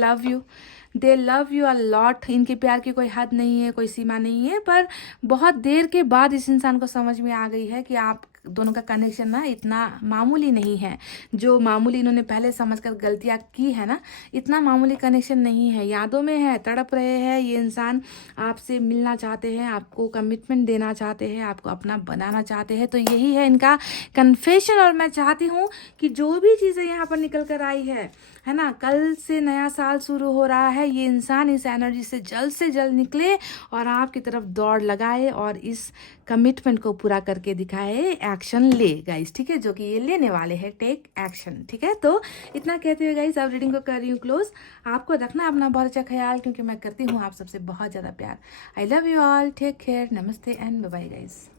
लव यू अ लॉट। इनके प्यार की कोई हद नहीं है, कोई सीमा नहीं है, पर बहुत देर के बाद इस इंसान को समझ में आ गई है कि आप दोनों का कनेक्शन ना इतना मामूली नहीं है। जो मामूली इन्होंने पहले समझकर गलतियाँ की है ना, इतना मामूली कनेक्शन नहीं है, यादों में है, तड़प रहे हैं ये इंसान, आपसे मिलना चाहते हैं, आपको कमिटमेंट देना चाहते हैं, आपको अपना बनाना चाहते हैं। तो यही है इनका कन्फेशन। और मैं चाहती हूँ कि जो भी चीज़ें यहाँ पर निकल कर आई है ना, कल से नया साल शुरू हो रहा है, ये इंसान इस एनर्जी से जल्द निकले और आपकी तरफ दौड़ लगाए और इस कमिटमेंट को पूरा करके दिखाए, एक्शन ले गाइस, ठीक है, जो कि ये लेने वाले हैं, टेक एक्शन, ठीक है। तो इतना कहते हुए गाइस अब रीडिंग को कर रही हूँ क्लोज। आपको रखना अपना बहुत अच्छा ख्याल, क्योंकि मैं करती हूँ आप सबसे बहुत ज़्यादा प्यार। I love you all, take care, नमस्ते एंड बाय बाय गाइस।